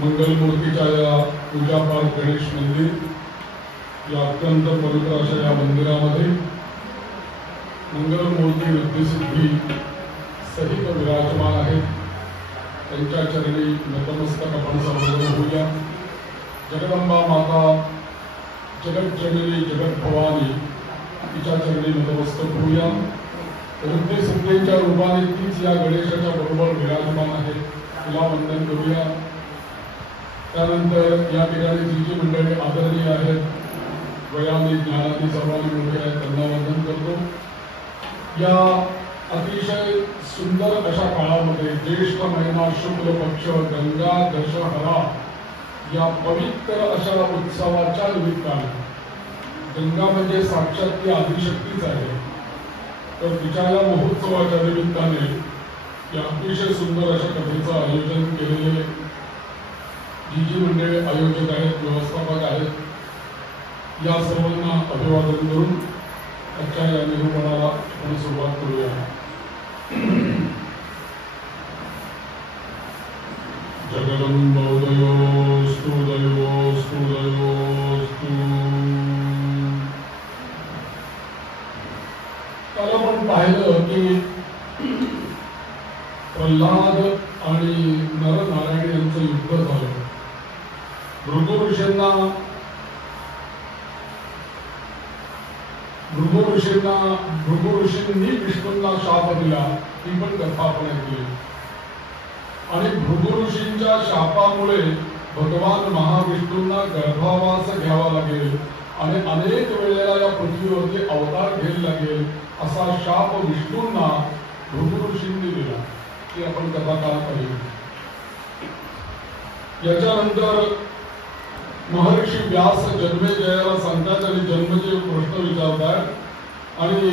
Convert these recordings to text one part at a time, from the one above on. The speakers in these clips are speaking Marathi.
मंगलमूर्तीच्या या पूजापाठ गणेश मंदिर या अत्यंत पवित्र अशा या मंदिरामध्ये मंगलमूर्ती रिद्धिसिद्धी सहित विराजमान आहेत. त्यांच्या चरणी नतमस्तक आपण सर्वजण होऊया. जगदंबा माता जगज्जननी जगत भवानी तिच्या चरणी नतमस्तक होऊया. रिद्धिसिद्धींच्या रूपाने तीच या गणेशाच्या बरोबर विराजमान आहे. तिला वंदन करूया. त्यानंतर या ठिकाणी जी जी मंडळी आदरणीय आहेत, वयाने ज्ञानाने सर्वांनी मोठे आहेत, त्यांना वंदन करतो. या अतिशय सुंदर अशा काळामध्ये ज्येष्ठ महिना शुक्ल पक्ष गंगा दशहरा या पवित्र अशा उत्सवाच्या निमित्ताने, गंगा म्हणजे साक्षात ती आदिशक्तीच आहे, तर तिच्या या महोत्सवाच्या निमित्ताने या अतिशय सुंदर अशा कथेचं आयोजन केलेले जी जी मंडळी आयोजक आहेत, व्यवस्थापक आहेत, या सर्वांना अभिवादन करून आजच्या या निरूपणाला आपण सुरुवात करूया. जगदंबोदयोस्तु दयोस्तु दयोस्तु पाहिलं की प्रल्हाद आणि नरनारायण यांचं युद्ध झालं. भृगु ऋषींनी विष्णूंना शाप दिला, ती पण कथा आपण ऐकली. आणि भृगु ऋषींच्या शापामुळे भगवान महाविष्णूंना गर्भावास घ्यावा लागेल आणि अनेक वेळेला या पृथ्वीवरती अवतार घ्यायला लागेल असा शाप विष्णूंना भृगु ऋषींनी दिला. ती आपण कथा काल पाहिली. याच्यानंतर महर्षी व्यास जन्मेजयाला सांगतात आणि जन्मेजय प्रश्न विचारतात आणि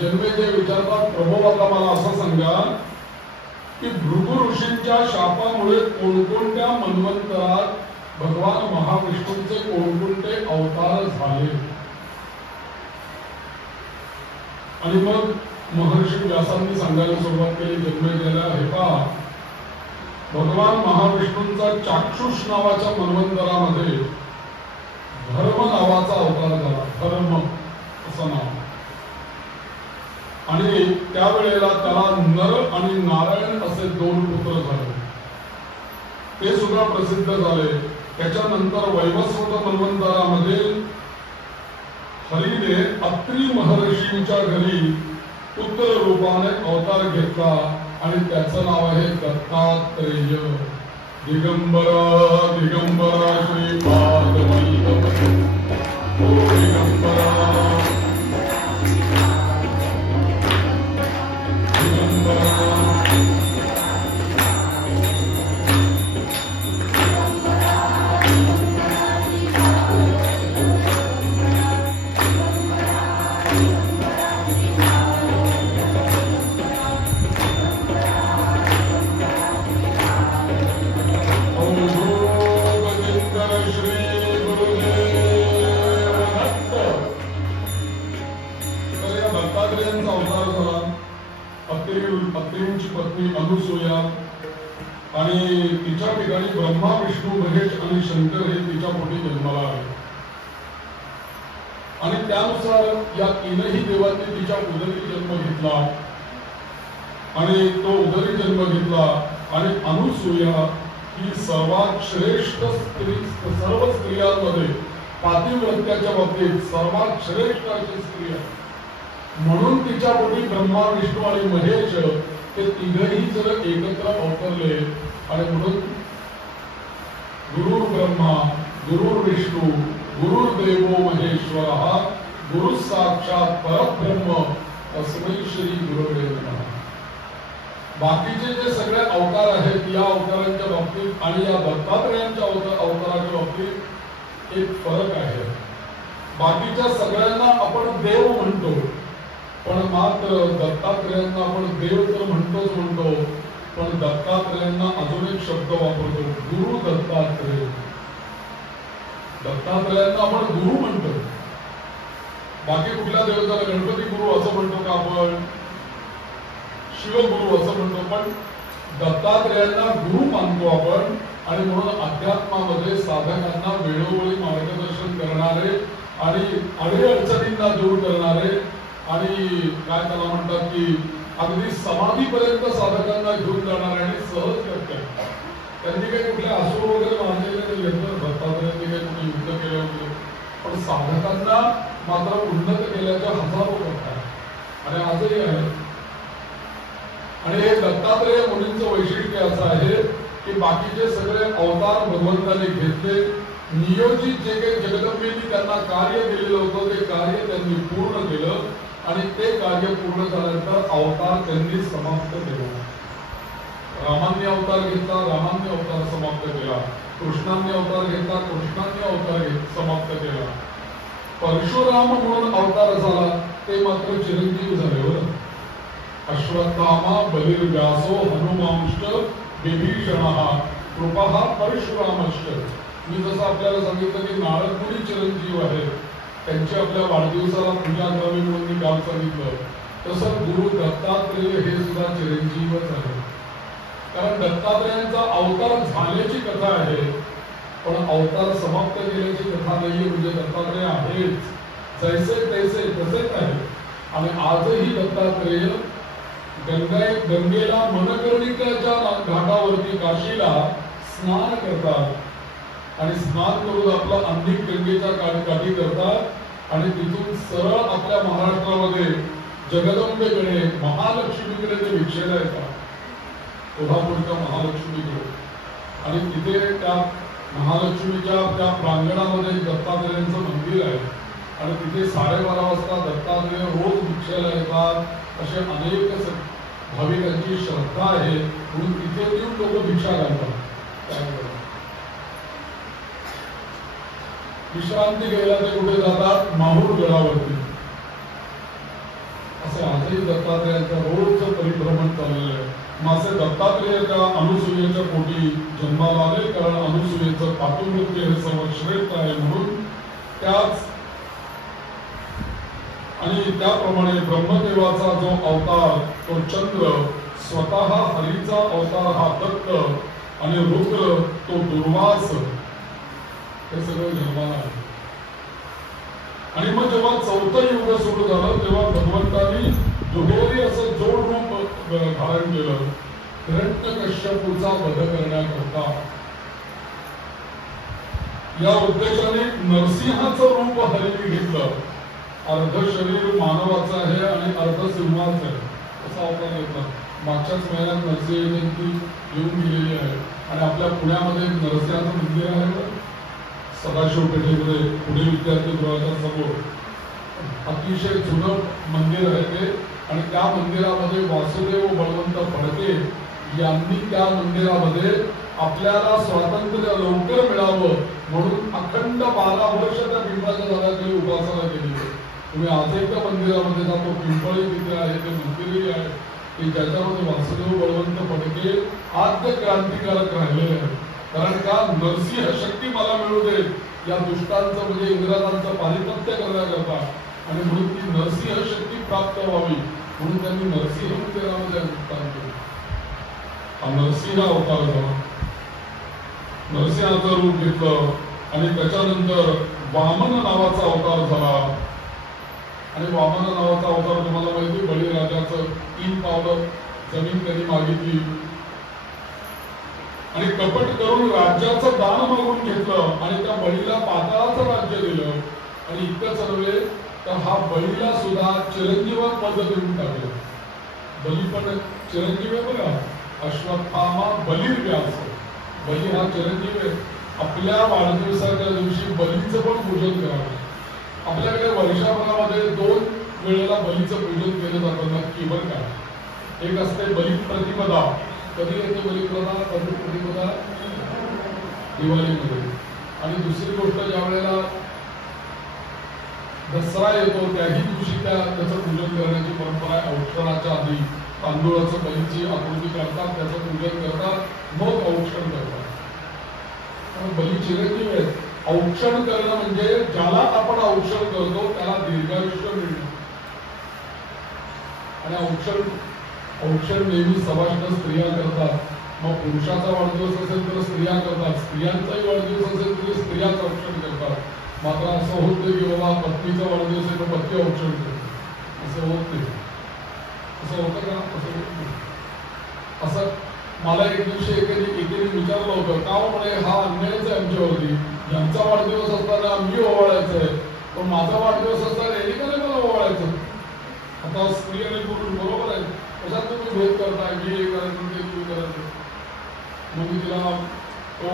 जन्मेजय विचारतात, प्रभू आता मला असं सांगा की भृगु ऋषींच्या शापामुळे कोणकोणत्या मन्वंतरात भगवान महाविष्णूंचे कोणकोणते अवतार झाले. आणि मग महर्षी व्यासांनी सांगायला सुरुवात केली जन्मेजयाला, हे पहा, भगवान महाविष्णूंचा चाक्षुष नावाच्या मन्वंतरामध्ये धर्म नावाचा अवतार झाला. धर्म असं नाव. आणि त्यावेळेला त्याला नर आणि नारायण असे दोन पुत्र झाले. ते सुद्धा प्रसिद्ध झाले. त्याच्यानंतर वैवस्वत मन्वंतरामध्ये हरीने अत्रि महर्षींच्या घरी पुत्र रूपाने अवतार घेतला आणि त्याचं नाव आहे दत्तात्रेय. दिगंबरा दिगंबरा श्रीपाद दिगंबरा अत्रींची पत्नी अनुसूया आणि तिच्या ठिकाणी ब्रह्मा विष्णू महेश आणि शंकर हे तिच्या पोटी जन्माला आले. आणि त्यानुसार या तीनही देवांनी तिच्या उदरी जन्म घेतला आणि तो उदरी जन्म घेतला. आणि अनुसूया ही सर्वात श्रेष्ठ स्त्री, सर्व स्त्रियांमध्ये पातिव्रत्याच्या बाबतीत सर्वात श्रेष्ठ अशी स्त्री आहे. म्हणून तिच्या पोटी ब्रह्मा विष्णू आणि महेश हे तिघही जर एकत्र अवतरले. आणि म्हणून गुरुर् ब्रह्मा गुरुर् विष्णू गुरुर्देवो महेश्वर, गुरु साक्षात परब्रह्म तस्मै श्री गुरुवे नमः. बाकीचे जे सगळे अवतार आहेत या अवतारांच्या बाबतीत आणि या दत्तात्रेयांच्या अवताराच्या बाबतीत एक फरक आहे. बाकीच्या सगळ्यांना आपण देव म्हणतो, पण मात्र दत्तात्रेयांना आपण देव तर म्हणतो, पण दत्तात्रेयांना अजून एक शब्द वापरतो, गुरु दत्तात्रेय. दत्तात्रेयांना आपण गुरु म्हणतो. बाकी कुठल्या देवताला गणपती गुरु असं म्हणतो का आपण, शिवगुरु असं म्हणतो, पण दत्तात्रेयांना गुरु मानतो आपण. आणि म्हणून अध्यात्मामध्ये साधकांना वेळोवेळी मार्गदर्शन करणारे आणि अडीअडचणींना दूर करणारे आणि काय त्याला म्हणतात की अगदी समाधीपर्यंत साधकांना घेऊन जाणारे आणि सहज करते. त्यांनी काही कुठले असुर वगैरे मानलेले नाही, दत्तात्रेयांनी काही कुठे युद्ध केले वगैरे, पण साधकांना मात्र उन्नत केल्याच्या हजारो करतात आणि आजही आहे. आणि हे दत्तात्रेय मुनींचं वैशिष्ट्य असं आहे की बाकीचे सगळे अवतार भगवंताने घेतले, नियोजित जे काही जगदंबेने त्यांना कार्य दिलेलं होतं ते कार्य त्यांनी पूर्ण केलं आणि ते कार्य पूर्ण झाल्यानंतर अवतार त्यांनी समाप्त केला. रामांनी अवतार घेतला, रामांनी अवतार समाप्त केला. कृष्णांनी अवतार घेतला, कृष्णांनी अवतार समाप्त केला. परशुराम म्हणून अवतार झाला ते मात्र चिरंजीव झाले. बरं, अश्वत्थामा बलिर्व्यासो हनुमांश्च विभीषणः कृपः परशुरामश्च. मी जसं आपल्याला सांगितलं की नारद मुनी चिरंजीव आहेत, त्यांची आपल्या वाढदिवसाला पूजा करावी म्हणून मी काल सांगितलं, तसं गुरु दत्तात्रेय हे सुद्धा चिरंजीवच आहे. कारण दत्तात्रेयांचा अवतार झाल्याची कथा आहे, पण अवतार समाप्त केल्याची कथा नाहीये. म्हणजे दत्तात्रेय आहेच, जैसे तैसे तसेच आहे. आणि आजही दत्तात्रेय गंगेला मनकर्णिकाच्या घाटावरती काशीला स्नान करतात आणि स्नान करून आपला अंतिम गंगेच्या काठी करतात आणि तिथून सरळ आपल्या महाराष्ट्रामध्ये जगदंबेकडे महालक्ष्मीकडे ते भिक्षेला येतात, कोल्हापूरच्या महालक्ष्मीकडे. आणि तिथे त्या महालक्ष्मीच्या त्या प्रांगणामध्ये दत्तात्रेयांचं मंदिर आहे आणि तिथे 12:30 वाजता दत्तात्रेय रोज भिक्षेला येतात असे अनेक भाविकांची श्रद्धा आहे. म्हणून तिथे येऊन लोक भिक्षा घालतात. विश्रांती घ्यायला ते कुठे जातात? माहूर गडावरती. असे आजही दत्तात्रेयांचं रोजचं परिभ्रमण चाललेलं आहे. मासे दत्तात्रेय त्या अनुसूयेच्या पोटी जन्माला आले, कारण अनुसूयेचं पातुमृत्य हे सर्व श्रेष्ठ आहे म्हणून. त्याच आणि त्याप्रमाणे ब्रह्मदेवाचा जो अवतार तो चंद्र, स्वतः हरीचा अवतार हा दत्त आणि रुद्र तो दुर्वास, हे सगळं जन्माला आले. आणि मग जेव्हा चौथं युग सुरू झालं तेव्हा भगवंतांनी दुहेरी असं जोड रूप धारण केलं हिरण्यकश्यपूचा वध करण्याकरता. या उद्देशाने नरसिंहाचं रूप हरीने घेतलं. अर्ध शरीर मानवाचं आहे आणि अर्ध सिंहाचं आहे असा अवतार घेतला. मागच्याच महिन्यात नरसिंह जयंती येऊन गेलेली आहे आणि आपल्या पुण्यामध्ये नरसिंहाचं मंदिर आहे सदाशिव पेठेमध्ये पुणे विद्यार्थी गृहाच्या समोर. अतिशय जुनं मंदिर आहे ते आणि त्या मंदिरामध्ये वासुदेव बळवंत फडके यांनी त्या मंदिरामध्ये आपल्याला स्वातंत्र्य लवकर मिळावं म्हणून अखंड 12 वर्ष त्या पिंपळाच्या झाडाखाली उपासना केली. तुम्ही आजही त्या मंदिरामध्ये जातो, पिंपळी तिथे आहे, ते मंदिरही आहे की ज्याच्यामध्ये वासुदेव बळवंत फडके आद्य क्रांतिकारक राहिलेले आहेत. कारण का नरसिंह शक्ती मला मिळू दे या दुष्टांचं म्हणजे इंग्रजांचं पारिपत्य करण्याकरता आणि म्हणून ती नरसिंह शक्ती प्राप्त व्हावी म्हणून त्यांनी नरसिंह मंदिरामध्ये अनुष्ठान केले. हा नरसिंह अवतार झाला. नरसिंहाचं रूप घेतलं आणि त्याच्यानंतर वामन नावाचा अवतार झाला. आणि वामन नावाचा अवतार तुम्हाला माहिती, बळीराजाचं 3 पावलं जमीन त्यांनी मागितली आणि कपट करून राज्याचं दान मागून घेतलं आणि त्या बळीला पाताळाचं राज्य दिलं. आणि इतकंच नव्हे तर हा बळीला सुद्धा चिरंजीव पद देऊन टाकलं. बली पण चिरंजीव आहे बघा, अश्वत्थामा बलिर्व्यास. बली हा चिरंजीव आहे. आपल्या वाढदिवसाच्या दिवशी बलीचं पण पूजन करावं. आपल्याकडे वर्षभरामध्ये 2 वेळेला बलीचं पूजन केलं जातं नक्की बरं का. एक असते बली प्रतिपदा. कधी येते बलिप्रदा? दिवाळीमध्ये. आणि दुसरी गोष्ट ज्या वेळेला दसरा येतो त्याही दिवशी त्याचं पूजन करण्याची परंपरा आहे. औक्षणाच्या आधी तांदूळाचं बलीची आकृती करतात, त्याचं पूजन करतात, मग औक्षण करतात. बली चिरंजीव आहे. औक्षण करणं म्हणजे ज्याला आपण औक्षण करतो त्याला दीर्घायुष्य मिळणं. आणि औक्षण नेहमी सभासद स्त्रिया करतात. मग पुरुषाचा वाढदिवस असेल तर स्त्रिया करतात, स्त्रियांचाही वाढदिवस असेल तरी स्त्रियाच औक्षण करतात. मात्र असं होत नाही की बाबा पत्नीचा वाढदिवस आहे तर पत्नी औक्षण करते, असं होत नाही. असं होतं का? असं होत नाही. असं मला एक दिवशी एकेने विचारलं होतं, का म्हणे हा अन्यायच आहे आमच्यावरती. ज्यांचा वाढदिवस असताना मी ओवाळायचं आहे पण माझा वाढदिवस असताना यांनी का नाही मला ओवाळायचं. आता स्त्री आणि पुरुष बरोबर आहे, कशात तुम्ही भेद करता, मी हे करायचं ते तुम्ही करायचं. मग मी तिला तो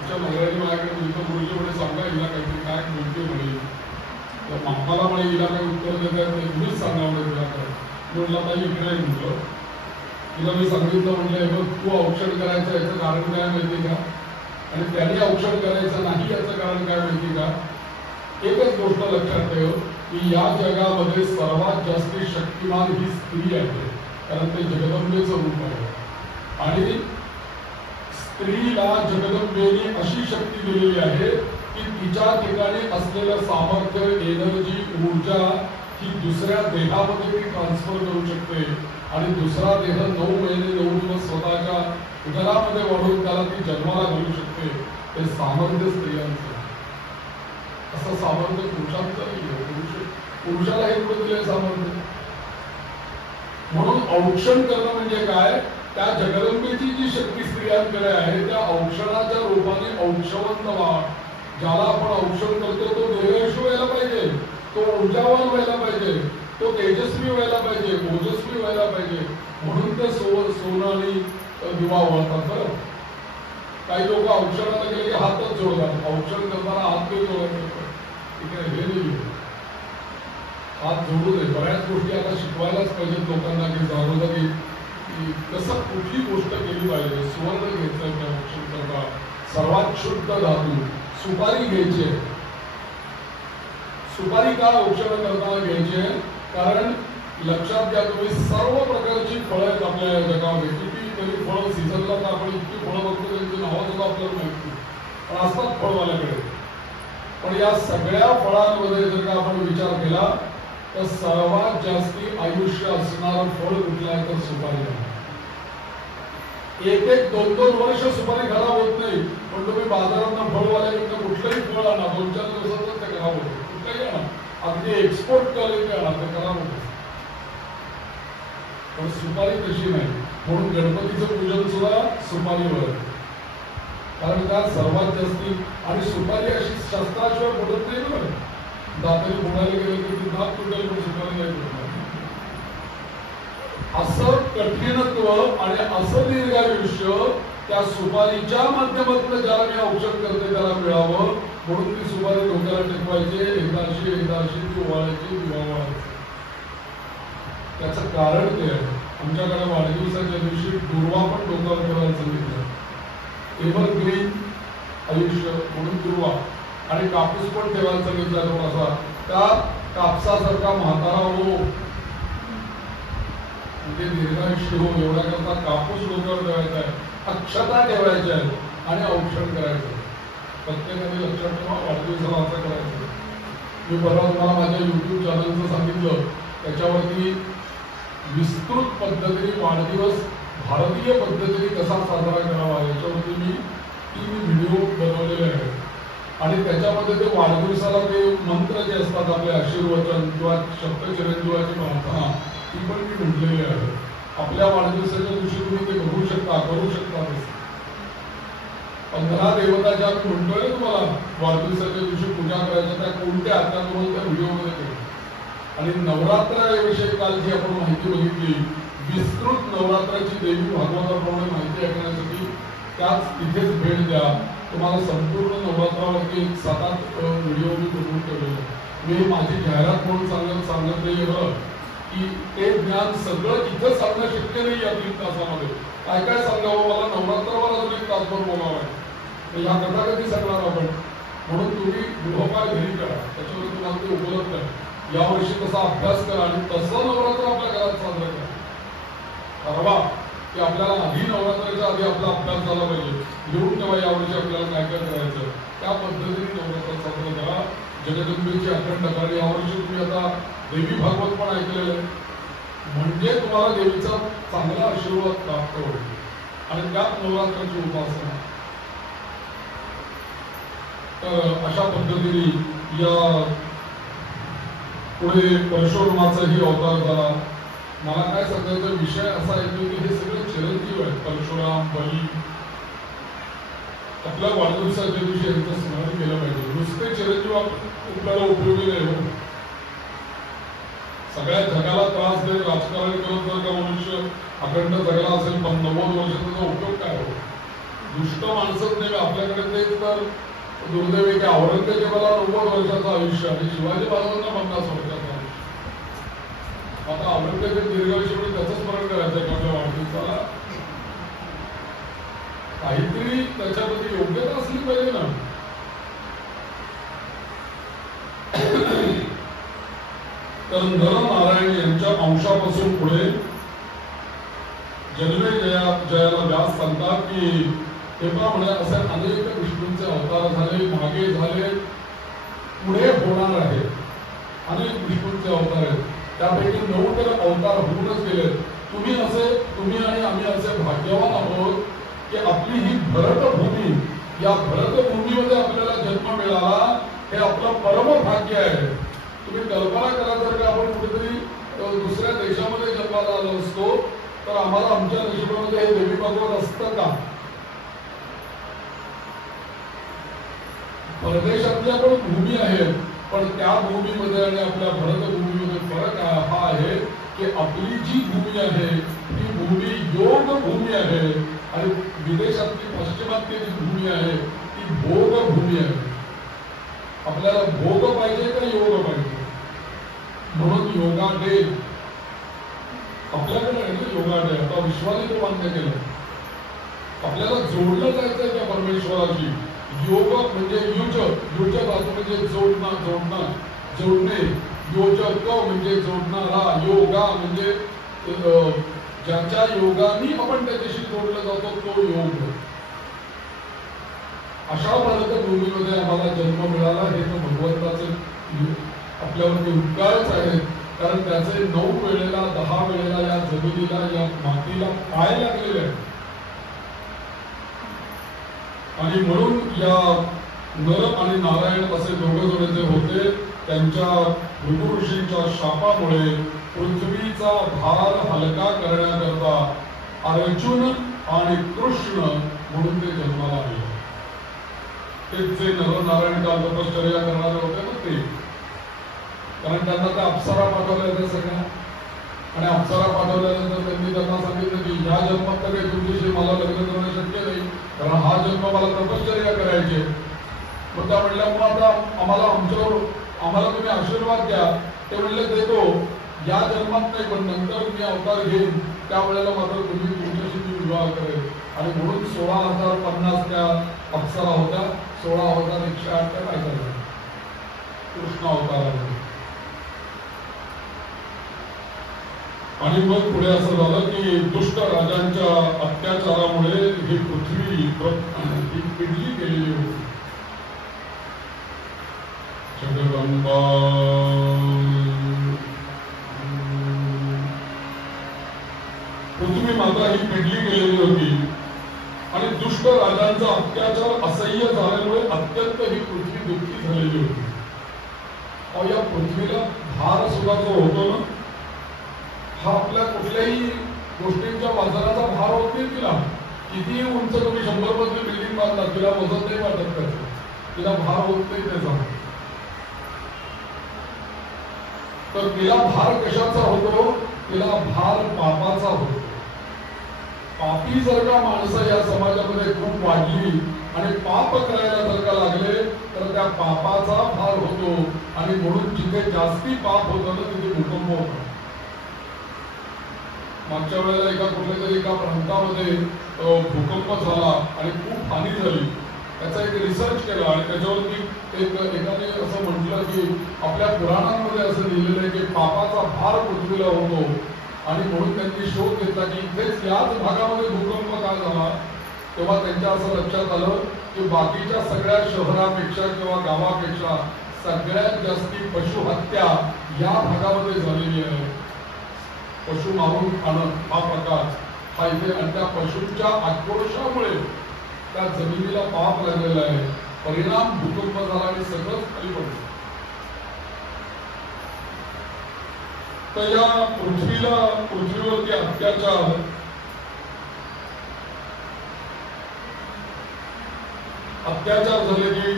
तिच्या नवऱ्याने माझ्याकडे तुमच्या गुरुजीकडे सांगा हिला काहीतरी काय बोलते म्हणे. तर मला म्हणे हिला काही उत्तर देता येत नाही, तुम्हीच सांगा म्हणे तिला काय. म्हटलं ताई इकडे नाही म्हटलं. तिला मी सांगितलं म्हटलं बघ तू औक्षण करायचं याचं कारण काय माहिती का आणि त्याने औक्षण करायचं नाही याचं कारण काय माहिती का. एकच गोष्ट लक्षात ठेव की या जगामध्ये सर्वात जास्ती शक्तिमान ही स्त्री आहे, कारण ते जगदंबेचं रूप आहे. आणि स्त्रीला जगदंबेने अशी शक्ती दिलेली आहे की तिच्या ठिकाणी असलेलं सामर्थ्य, एनर्जी, ऊर्जा ही दुसऱ्या देहामध्ये ती ट्रान्सफर करू शकते आणि दुसरा देह 9 महिने 9 दिवस स्वतःच्या उदरामध्ये वाढून त्याला ती जन्माला घालू शकते. ते सामर्थ्य स्त्रियांचं. असं सामर्थ्य पुरुषांचं नाही. पुरुष पुरुषाला हे कुठे दिले सामर्थ्य. म्हणून औक्षण करणं म्हणजे काय, त्या जगदंबेची जी शक्ती स्त्रियांकडे आहे त्या औक्षणाच्या रूपाने औक्षवंत व्हा. ज्याला आपण औक्षण करतो तो देहयशू व्हायला पाहिजे, तो ऊर्जावान व्हायला पाहिजे, तो तेजस्वी व्हायला पाहिजे, ओजस्वी व्हायला पाहिजे. म्हणून ते सोनं आणि दिवा ओळखतात. काही लोक औक्षणाला गेले की हातच जोडतात. औक्षण करताना हात नाही जोडायचं, ठीक आहे, हे नाही, हात जोडू नये. बऱ्याच गोष्टी आता शिकवायलाच पाहिजेत लोकांना की जाणवलं की कसं कुठली गोष्ट केली पाहिजे. सुवर्ण घेतलं त्या औक्षण करता, सर्वात शुद्ध धातू सुपारी घ्यायची. सुपारी का औक्षण करताना घ्यायची, कारण लक्षात घ्या तुम्ही सर्व प्रकारची फळं आहेत आपल्या जगामध्ये. किती तरी फळं सीझनला तर आपण इतकी फळं बघतो त्यांची नावं सुद्धा आपल्याला माहिती पण असतात फळवाल्याकडे. पण या सगळ्या फळांमध्ये जर का आपण विचार केला तर सर्वात जास्ती आयुष्य असणारं फळ कुठलं आहे तर सुपारी आहे. एक एक दोन दोन वर्ष सुपारी खराब होत नाही. पण तुम्ही बाजारात फळवाल्याकडनं कुठलंही फळ आणा, 2-4 दिवसातच ते खराब होतं. कुठलंही आणा, अगदी एक्सपोर्ट क्वालिटी आणा, ते खराब होतं. पण सुपारी तशी नाही. म्हणून गणपतीचं पूजन सुद्धा सुपारीवर, कारण त्यात सर्वात जास्ती. आणि सुपारी अशी शस्त्राशिवाय पडत नाही बरं. दाताने फोडायला गेले की दात तुटेल पण सुपारी नाही तुटणार. असं कठीणत्व आणि असं दीर्घायुष्य त्या सुपारीच्या माध्यमातून ज्याला मी औषध करते त्याला मिळावं म्हणून ती सुपारी डोक्याला टेकवायचे. एकदा अशी ती ओवाळायची, दिवा ओवाळायची. त्याचं कारण ते आहे. आमच्याकडे वाढदिवसाच्या दिवशी दुर्वा पण डोक्यावर ठेवायला सांगितलं. एव्हरग्रीन आयुष्य म्हणून दुर्वा, आणि कापूस पण ठेवायला सांगितला थोडासा. त्या कापसासारखा म्हातारा हो, म्हणजे दीर्घायुष्य हो, एवढ्या करता कापूस डोक्यावर ठेवायचा आहे, अक्षता ठेवायच्या आहेत आणि औक्षण करायचं. प्रत्येकाने लक्षात ठेवा, वाढदिवसाला असं करायचं. मी परवा तुम्हाला माझ्या YouTube चॅनलचं सांगितलं, त्याच्यावरती विस्तृत पद्धतीने वाढदिवस भारतीय पद्धतीने कसा साजरा करावा याच्यावरती मी 3 व्हिडिओ बनवलेले आहेत. आणि त्याच्यामध्ये ते वाढदिवसाला ते मंत्र जे असतात आपले आशीर्वचन किंवा सप्तचिरंजीवाची प्रार्थना ती पण मी म्हटलेली आहे. आपल्या वाढदिवसाच्या दिवशी तुम्ही ते बघू शकता, करू शकता. 15 देवता ज्या मी म्हणतोय तुम्हाला वाढदिवसाच्या दिवशी पूजा करायच्या त्या कोणत्या, त्या तुम्हाला त्या व्हिडिओमध्ये कळेल. आणि नवरात्राविषयी काल जी आपण माहिती बघितली, विस्तृत नवरात्राची देवी भागवताप्रमाणे माहिती ऐकण्यासाठी त्याच तिथेच भेट द्या. तुम्हाला संपूर्ण नवरात्रावरती 7-8 व्हिडिओ मी बनवून ठेवलेले. मी माझी जाहिरात म्हणून सांगत नाही बरं की ते ज्ञान सगळं इथं सांगणं शक्य नाही या 3 तासामध्ये. काय काय सांगावं, मला नवरात्रावर अजून 1 तासभर बोलावं आहे. ह्या कथा कधी सांगणार आपण. म्हणून तुम्ही गृहपाठ घरी करा, त्याच्यावर तुम्हाला ते उपलब्ध आहे. यावर्षी तसा अभ्यास करा आणि तसं नवरात्र आपल्या घरात साजरा करा. ठरवा की आपल्याला आधी नवरात्राच्या आधी आपला अभ्यास झाला पाहिजे. लिहून ठेवा यावर्षी आपल्याला काय काय करायचं, त्या पद्धतीने नवरात्र साजरा करा. जगदंबेची अखंड, कारण यावर्षी तुम्ही आता देवी भागवत पण ऐकलेलं आहे, म्हणजे तुम्हाला देवीचा चांगला आशीर्वाद प्राप्त होईल. आणि त्यात नवरात्राची उपासना. तर अशा पद्धतीने या पुढे परशुरामाचाही अवतार झाला. मला काय सांगायचा विषय असा येतो की हे सगळे चिरंजीव आहेत. परशुराम, बली. आपल्या वाढदिवसाच्या दिवशी यांचं स्मरण केलं पाहिजे. नुसते चिरंजीव आपल्याला उपयोगी नाही हो. सगळ्या जगाला त्रास देत राजकारण करत जर का मनुष्य अखंड जगला असेल 90 वर्षाचा उपयोग काय हो. दुष्ट माणसंच नाही आपल्याकडे. तेच तर दुर्दैव आहे की औरंगजेबाला 90 वर्षाचं आयुष्य आणि शिवाजी महाराजांना 50 वर्षाचं आयुष्य. आता औरंगजेब दीर्घायुष्य म्हणजे त्याचं स्मरण करायचं आहे आपल्या वाढदिवसाला. काहीतरी त्याच्यामध्ये योग्यता असली पाहिजे ना. तर नरनारायण यांच्या अंशापासून पुढे जन्मे जयाला व्यास सांगतात की तेव्हा म्हणे असे अनेक विष्णूंचे अवतार झाले, मागे झाले, पुढे होणार आहे. अनेक विष्णूंचे अवतार आहेत, त्यापैकी 9 तर अवतार होऊनच गेले. तुम्ही आणि आम्ही असे भाग्यवान आहोत की आपली ही भरतभूमी, या भरतभूमीमध्ये आपल्याला जन्म मिळाला, हे आपलं परम भाग्य आहे. तुम्ही कल्पना करा जर का आपण कुठेतरी दुसऱ्या देशामध्ये जन्माला आलो असतो तर आम्हाला आमच्या नशिबामध्ये हे देवी भागवत असतं का? परदेशातल्या पण भूमी आहेत, पण त्या भूमीमध्ये आणि आपल्या भारत भूमीमध्ये फरक हा आहे की आपली जी भूमी आहे ती भूमी योग भूमी आहे आणि विदेशातली पाश्चिमात्य जी भूमी आहे ती भोग भूमी आहे. आपल्याला भोग पाहिजे का योग पाहिजे? म्हणून योगा डे आपल्याकडे आहे ना. योगा डे आता विश्वाने तो मान्य केलं. आपल्याला जोडलं जायचंय त्या परमेश्वराशी. योग म्हणजे युज धातू म्हणजे जोडणे. योजक म्हणजे जोडणारा. योगा म्हणजे ज्याच्या योगाने आपण त्याच्याशी जोडलं जातो तो योग. अशा भारत भूमीमध्ये आम्हाला जन्म मिळाला हे तर भगवंताचे आपल्यावरती उपकारच आहेत. कारण त्याचे 9 वेळेला 10 वेळेला या जमिनीला या मातीला पाय लागलेले आहेत. आणि म्हणून या नर आणि नारायण असे दोघं जण जे होते त्यांच्या भृगु ऋषींच्या शापामुळे पृथ्वीचा भार हलका करण्याकरता अर्जुन आणि कृष्ण म्हणून ते जन्माला आले. तेच जे नर नारायण काल तपश्चर्या करणारे होते ना ते. कारण त्यांना त्या अप्सरा पाठवल्या होत्या सगळ्या. आणि अप्सरा पाठवल्यानंतर त्यांनी त्यांना सांगितलं की ह्या जन्मात तर काही तुमच्याशी मला लग्न करणं शक्य नाही, कारण हा जन्म मला तपश्चर्या करायचे. मग त्या म्हणल्या मग आता आम्हाला तुम्ही आशीर्वाद द्या. ते म्हणले देतो, या जन्मात नाही पण नंतर मी अवतार घेईन, त्यावेळेला मात्र तुम्ही तुमच्याशी मी विवाह करेल. आणि म्हणून 16,050 त्या अप्सरा होत्या. 16,108 त्या काय झाल्या कृष्ण अवतारामध्ये. आणि मग पुढे असं झालं की दुष्ट राजांच्या अत्याचारामुळे ही पृथ्वी पिडली गेलेली होती. जगदंबा पृथ्वी माता ही पिडली गेलेली होती आणि दुष्ट राजांचा अत्याचार असह्य झाल्यामुळे अत्यंत ही पृथ्वी दुःखी झालेली होती. या पृथ्वीला भार सुद्धा जो होतो ना, हा आपल्या कुठल्याही गोष्टींच्या वजनाचा भार होत नाही. तिला कितीही उंच तुम्ही 100 मजली बिल्डिंग बांधला तिला वजन नाही वाटत त्याचं, तिला भार होत नाही त्याचा. तर तिला भार कशाचा होतो? तिला भार पापाचा होतो. पापी जर का माणसं या समाजामध्ये खूप वाढली आणि पाप करायला जर का लागले तर त्या पापाचा भार होतो. आणि म्हणून जिथे जास्ती पाप होतं ना तिथे भूकंप होतो. मागच्या वेळेला एका प्रांतामध्ये भूकंप झाला आणि खूप हानी झाली. त्याचा एक रिसर्च केला आणि त्याच्यावरती एकाने असं म्हटलं की आपल्या पुराणांमध्ये असं लिहिलेलं आहे की पापाचा भार पृथ्वीला होतो. आणि म्हणून त्यांनी शोध घेतला की इथेच याच भागामध्ये भूकंप का झाला. तेव्हा त्यांच्या असं लक्षात आलं की बाकीच्या सगळ्या शहरापेक्षा किंवा गावापेक्षा सगळ्यात जास्ती पशुहत्या या भागामध्ये झालेली आहे. पशु मारून खाणं हा प्रकार हा इथे. आणि त्या पशूंच्या आक्रोशामुळे त्या जमिनीला पाप लागलेला आहे. परिणाम भूकंप झाला आणि सगळंच खाली पडलं. तर या पृथ्वीवरती अत्याचार झाले की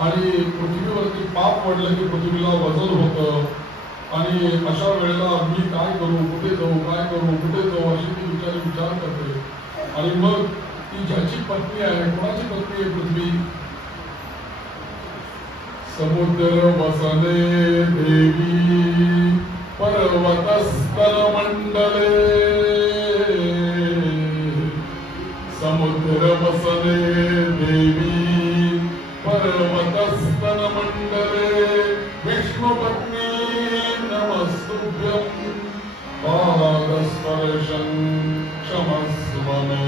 आणि पृथ्वीवरती पाप पडलं की पृथ्वीला वजन होतं. आणि अशा वेळेला मी काय करू, कुठे जाऊ, काय करू, कुठे जाऊ अशी ती विचार करते. आणि मग ती ज्याची पत्नी आहे, कोणाची पत्नी आहे पृथ्वी? समुद्र वसने देवी पर्वतस्तर मंडले. समुद्र वसने देवी पर्वतस्तर मंडले. विष्णु पत्नी नमस्तुभ्यं पादस्पर्शं क्षमस्व मे.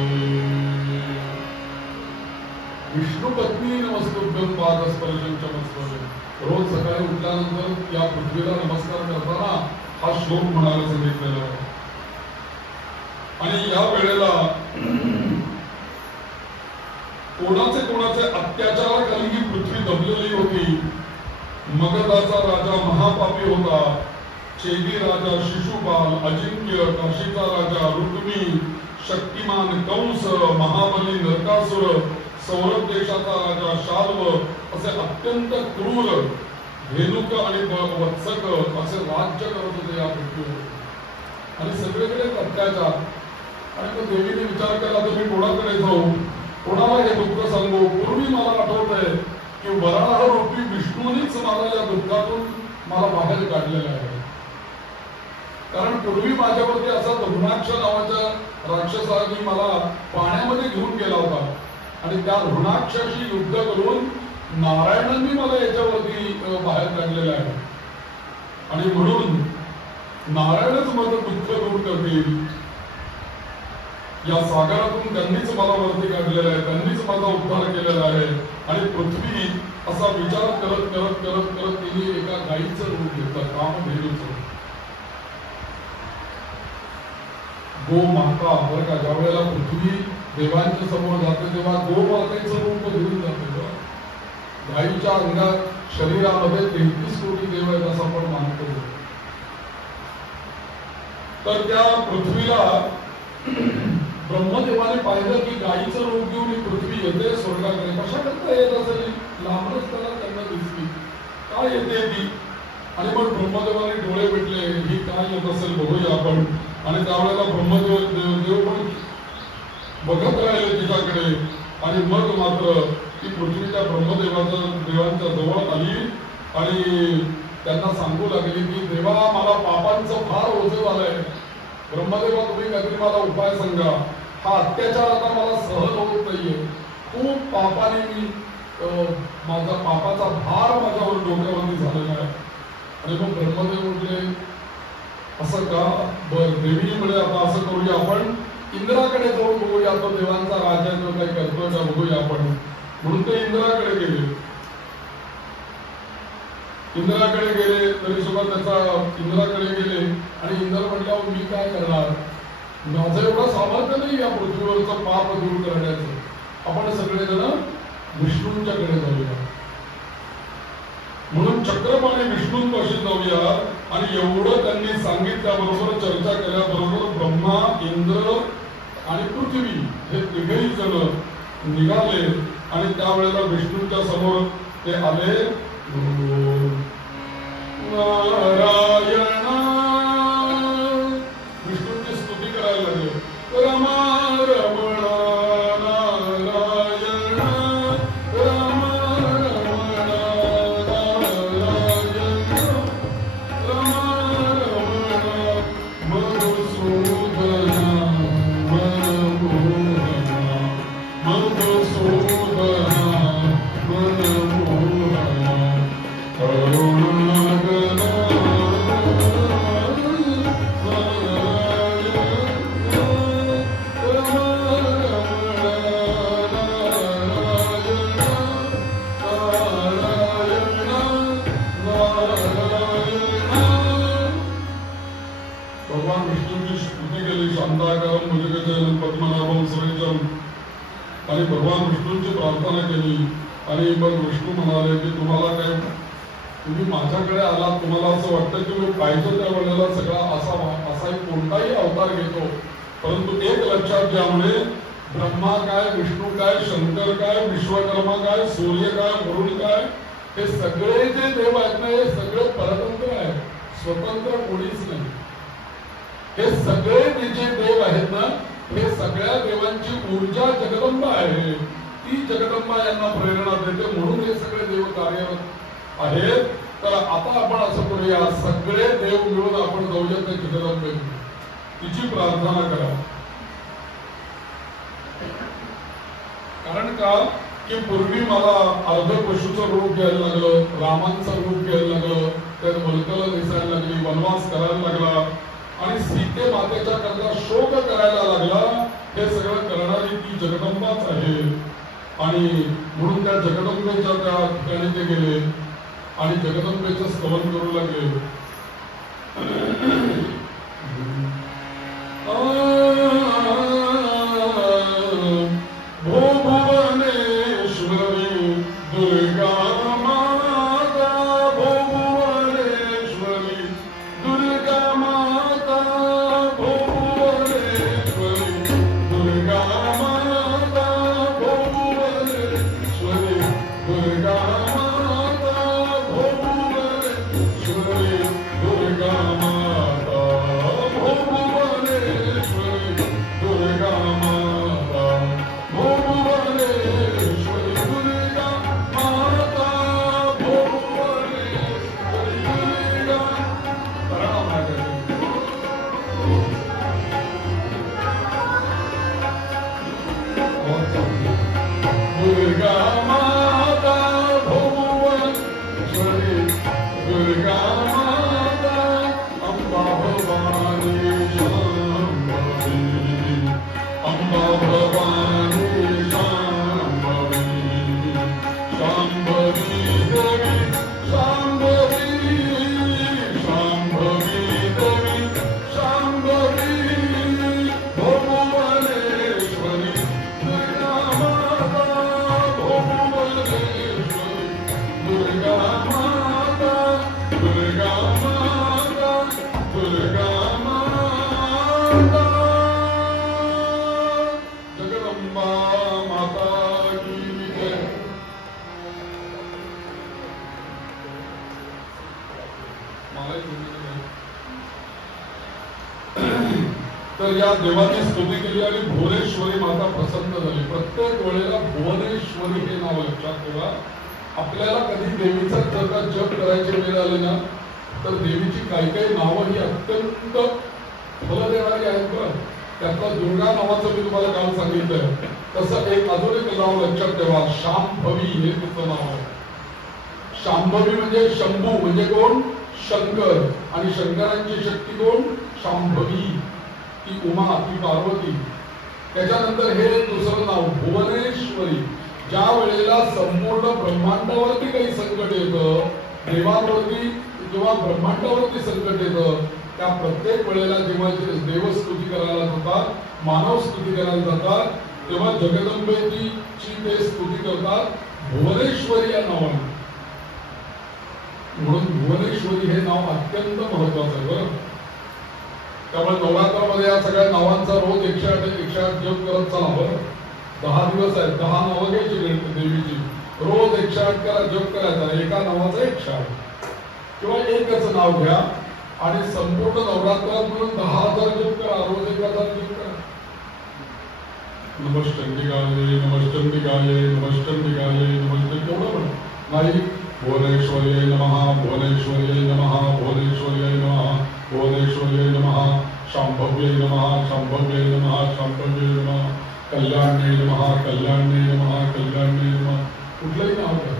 विष्णु पत्नी नमस्तुभ्यं पादस्पर्शं क्षमस्व मे. रोज सकाळी उठल्यानंतर या पृथ्वीला नमस्कार करताना हा श्लोक म्हणायला सांगितलेला आहे. आणि या वेळेला कोणाचे अत्याचाराखाली ही पृथ्वी दबलेली होती मगधाचा राजा महापापी होता, चेदी राजा शिशुपाल, अजिंक्य काशीचा राजा रुक्मी, शक्तिमान कंस, महाबली नरकासुर, सौरभ देशाचा राजा शाल्व असे अत्यंत क्रूर धेनुक आणि वत्सक असे राज्य करत होते या पृथ्वीवर. आणि सगळीकडे अत्याचार. आणि मग देवीने विचार केला तर मी कोणाकडे जाऊ, कोणाला हे दुःख सांगू. पूर्वी मला आठवत आहे की वराह रूपी विष्णूनीच मला या दुःखातून मला बाहेर काढलेलं आहे. कारण पूर्वी माझ्यावरती असा ऋणाक्ष नावाच्या राक्षसाने मला पाण्यामध्ये घेऊन गेला होता आणि त्या ऋणाक्षाशी युद्ध करून नारायणांनी मला याच्यावरती बाहेर काढलेलं आहे. आणि म्हणून नारायणच माझं दुःख दूर करतील. या सागरातून त्यांनीच मला वरती काढलेलं आहे, त्यांनीच माझा उद्धार केलेला आहे. आणि पृथ्वी असा विचार करत करत करत करत तिने एका गाईचं रूप घेतलं, कामधेनूचं. गोमाता बरं का, ज्या वेळेला पृथ्वी देवांच्या समोर जाते तेव्हा गोमातेचं रूप घेऊन जाते. गाईच्या अंगात शरीरामध्ये 33 कोटी देव आहेत असं आपण मानतो. तर त्या पृथ्वीला ब्रह्मदेवाने पाहिलं की गाईचं रूप घेऊन ही पृथ्वी येते स्वर्गाकडे. कशा करता येत असेल, लांबच त्यांना दिसली काय येते ती. आणि मग ब्रह्मदेवाने डोळे भेटले, ही काय येत असेल बघूया आपण. आणि त्यावेळेला देव पण बघत राहिले तिच्याकडे. आणि मग मात्र ती पृथ्वी त्या देवांच्या जवळ आली आणि त्यांना सांगू लागली की देवा मला पापांचं फार ओझं झालंय. ब्रह्मदेवा तुम्ही काहीतरी मला उपाय सांगा, हा अत्याचार आता मला सहन होत नाहीये. खूप पापाने मी माझा पापाचा भार माझ्यावर डोक्यावरती झालेला आहे. आणि मग ब्रह्मदेव म्हटले असं का, बर देवी म्हणे आता असं करूया आपण इंद्राकडे जाऊन बघूया, तो देवांचा राजा जो काही करतोय का बघूया आपण. म्हणून ते इंद्राकडे गेले. इंद्राकडे गेले तरी सुद्धा त्याचा इंद्राकडे गेले आणि इंद्र म्हटल्यावर मी काय करणार, माझं एवढं सामर्थ्य नाही या पृथ्वीवरचं पाप दूर करण्याचं. आपण सगळेजण विष्णूंच्याकडे जाऊया. म्हणून चक्रपाणी विष्णूंपाशी जाऊया. आणि एवढं त्यांनी सांगितल्याबरोबर चर्चा केल्याबरोबर ब्रह्मा, इंद्र आणि पृथ्वी हे तिघही जण निघाले. आणि त्यावेळेला विष्णूंच्या समोर ते आले. नारायण विष्णूंची स्तुती करायला लागले. रमा रमण नारायण रमा रमण नारायण रमा रमण मधुसूदन मनमोहन मधुसूदन मनमोहन भगवान विष्णूंची स्तुती केली. शांताकारं भुजगशयनं पद्मनाभं सुरेशं. आणि भगवान विष्णूंची प्रार्थना केली. आणि मग विष्णू म्हणाले की तुम्हाला काय, तुम्ही माझ्याकडे आलात, तुम्हाला असं वाटतं की मी पाहिजे त्या वेळेला सगळा असा कोणताही अवतार घेतो. परंतु एक लक्षात घ्या, म्हणे ब्रह्मा काय, विष्णू काय, शंकर काय, विश्वकर्मा काय, सूर्य काय, वरुण काय, हे सगळे जे देव आहेत ना हे सगळे परतंत्र आहेत, स्वतंत्र कोणीच नाही. हे सगळे जे देव आहेत ना हे सगळ्या देवांची ऊर्जा जगदंबा आहे. ती जगदंबा यांना प्रेरणा देते. म्हणून हे सगळे देव कार्यरत आहेत. तर आता आपण असं करूया, सगळे देव मिळून आपण जाऊया त्या जगदंबेत, तिची प्रार्थना करा. कारण का की पूर्वी मला अर्ध पशुचं रूप घ्यायला लागलं, रामांचं रूप घ्यायला लागलं, त्यात वल्कल दिसायला लागली, वनवास करायला लागला आणि सीते मातेच्या करता शोक करायला लागला. हे सगळं करणारी ती जगदंबाच आहे. आणि म्हणून त्या जगदंबेच्या त्या ठिकाणी ते गेले आणि जगदंबेचं स्तवन करू लागले. भुवनेश्वरी दुर्गा माता दुर्गा माता भुवनेश्वरी दुर्गा माता भुवनेश्वरी दुर्गा माता भुवनेश्वरी दुर्गा दुर्गा माता भुवनेश्वरी दुर्गा माता अम्बा भवानी शांभवी अम्बा भवानी शांभवी शांभवी देवी शांभवी शांभवी देवी शांभवी भुवनेश्वरी दुर्गा माता भुवनेश्वरी दुर्गा माता दुर्गा माता दुर्गा माता जगदंबा माता की जय। तर या देवाची स्तुती केली आणि भुवनेश्वरी माता प्रसन्न झाली। प्रत्येक वेळेला भुवनेश्वरी हे नाव लक्षात ठेवा। आपल्याला कधी देवीचा जप करायची वेळ आली ना तर देवीची काही काही नावं ही अत्यंत फल देणारी आहेत बरं। त्यातलं दुर्गा नावाचं मी तुम्हाला काल सांगितलं। तसं एक अजून एक नाव लक्षात ठेवा, शांभवी हे तिचं नाव आहे। शांभवी म्हणजे शंभू म्हणजे कोण? शंकर। आणि शंकरांची शक्ती कोण? शांभवी, ती उमा, ती पार्वती। त्याच्यानंतर हे दुसरं नाव भुवनेश्वरी। ज्या वेळेला संपूर्ण ब्रह्मांडावरती काही संकट येतं, देवांवरती किंवा ब्रह्मांडावरती संकट येतं, त्या प्रत्येक वेळेला जेव्हा देवस्तुती करायला जातात, मानव स्तुती करायला जातात, तेव्हा जगदंबेची ते स्तुती करतात भुवनेश्वरी या नावाने। म्हणून भुवनेश्वरी हे नाव अत्यंत महत्वाचं आहे बरं। त्यामुळे नवरात्रामध्ये या सगळ्या नावांचा रोज 108 जप करत चला बरं। 10 दिवस आहेत, 10 नावं घ्यायची देवीची, रोज 108 करा, जप करायचा, एका नावाचा 108 किंवा एकच नाव घ्या आणि संपूर्ण नवरात्रात म्हणून 10,000 जप करा, रोज 1,000 जप करा। नमश्चंडिकाये नमश्चंडिकाये नमश्चंडिकाये नमश्चंडिकाये केवढं पण नाही। भुवनेश्वर्यै नमः भुवनेश्वर्यै नमः भुवनेश्वर्यै नमः भुवनेश्वर्यै नमः शांभव्यै नमः शांभव्यै नमः शांभव्यै नमः कल्याण्यै नमः कल्याण्यै नमः कल्याण्यै नमः। कुठलंही नाव घ्या,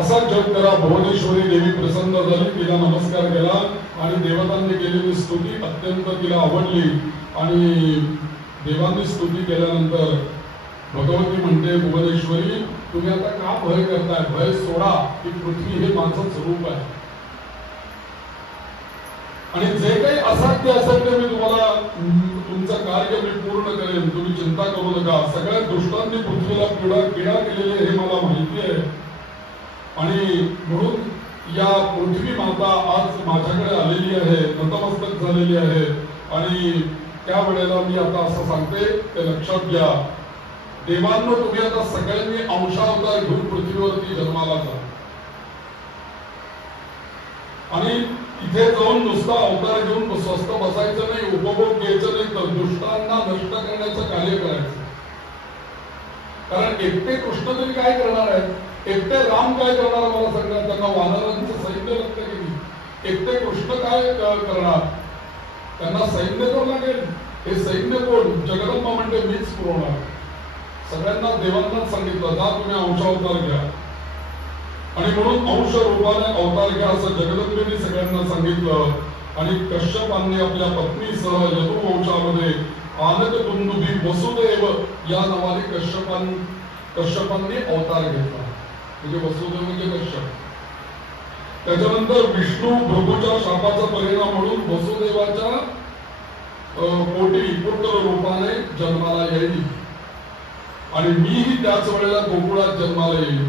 असा जप करा। भुवनेश्वरी देवी प्रसन्न झाली, तिला नमस्कार केला आणि देवतांनी केलेली स्तुती अत्यंत तिला आवडली। आणि देवांनी स्तुती केल्यानंतर भगवती म्हणते, भुवनेश्वरी तुम्ही आता का भय करताय? भय सोडा, ही पृथ्वी हे माझं स्वरूप आहे आणि जे काही असाध्य असेल ते मी तुम्हाला तुमचं कार्य मी पूर्ण करेन, तुम्ही चिंता करू नका। सगळ्या दुष्टांनी पृथ्वीला पीडा केलेली हे मला माहिती आहे आणि म्हणून या पृथ्वी माता आज माझ्याकडे आलेली आहे, नतमस्तक झालेली आहे। आणि त्यावेळेला मी आता असं सांगते ते लक्षात घ्या, देवांनो तुम्ही आता सगळ्यांनी अंशावतार घेऊन पृथ्वीवरती जन्माला जा आणि इथे जाऊन नुसता अवतार घेऊन स्वस्थ बसायचं नाही, उपभोग घ्यायचं नाही, तर दुष्टांना नष्ट करण्याचं कार्य करायचं। कारण एकटे कृष्ण तरी काय करणार आहेत? एकटे राम काय करणार मला सांगा? त्यांना वानरांचं सैन्य लागतं की नाही? एकटे कृष्ण काय करणार? त्यांना सैन्य तर लागेल। हे सैन्य कोण? जगदंबा म्हणते मीच पुरवणार। सगळ्यांना देवांनाच सांगितलं, जा तुम्ही अंशावतार घ्या आणि म्हणून अंश रूपाने अवतार घ्या असं जगदंबेने सगळ्यांना सांगितलं। आणि कश्यपांनी आपल्या पत्नीसह यदुवंशामध्ये आनंदकुंदुभी वसुदेव या नावाने कश्यपांनी अवतार घेतला, म्हणजे वसुदेव म्हणजे कश्यप। त्याच्यानंतर विष्णू भृगूच्या शापाचा परिणाम म्हणून वसुदेवाच्या पोटी पुत्र रूपाने जन्माला येईल आणि मीही त्याच वेळेला गोकुळात जन्माला येईल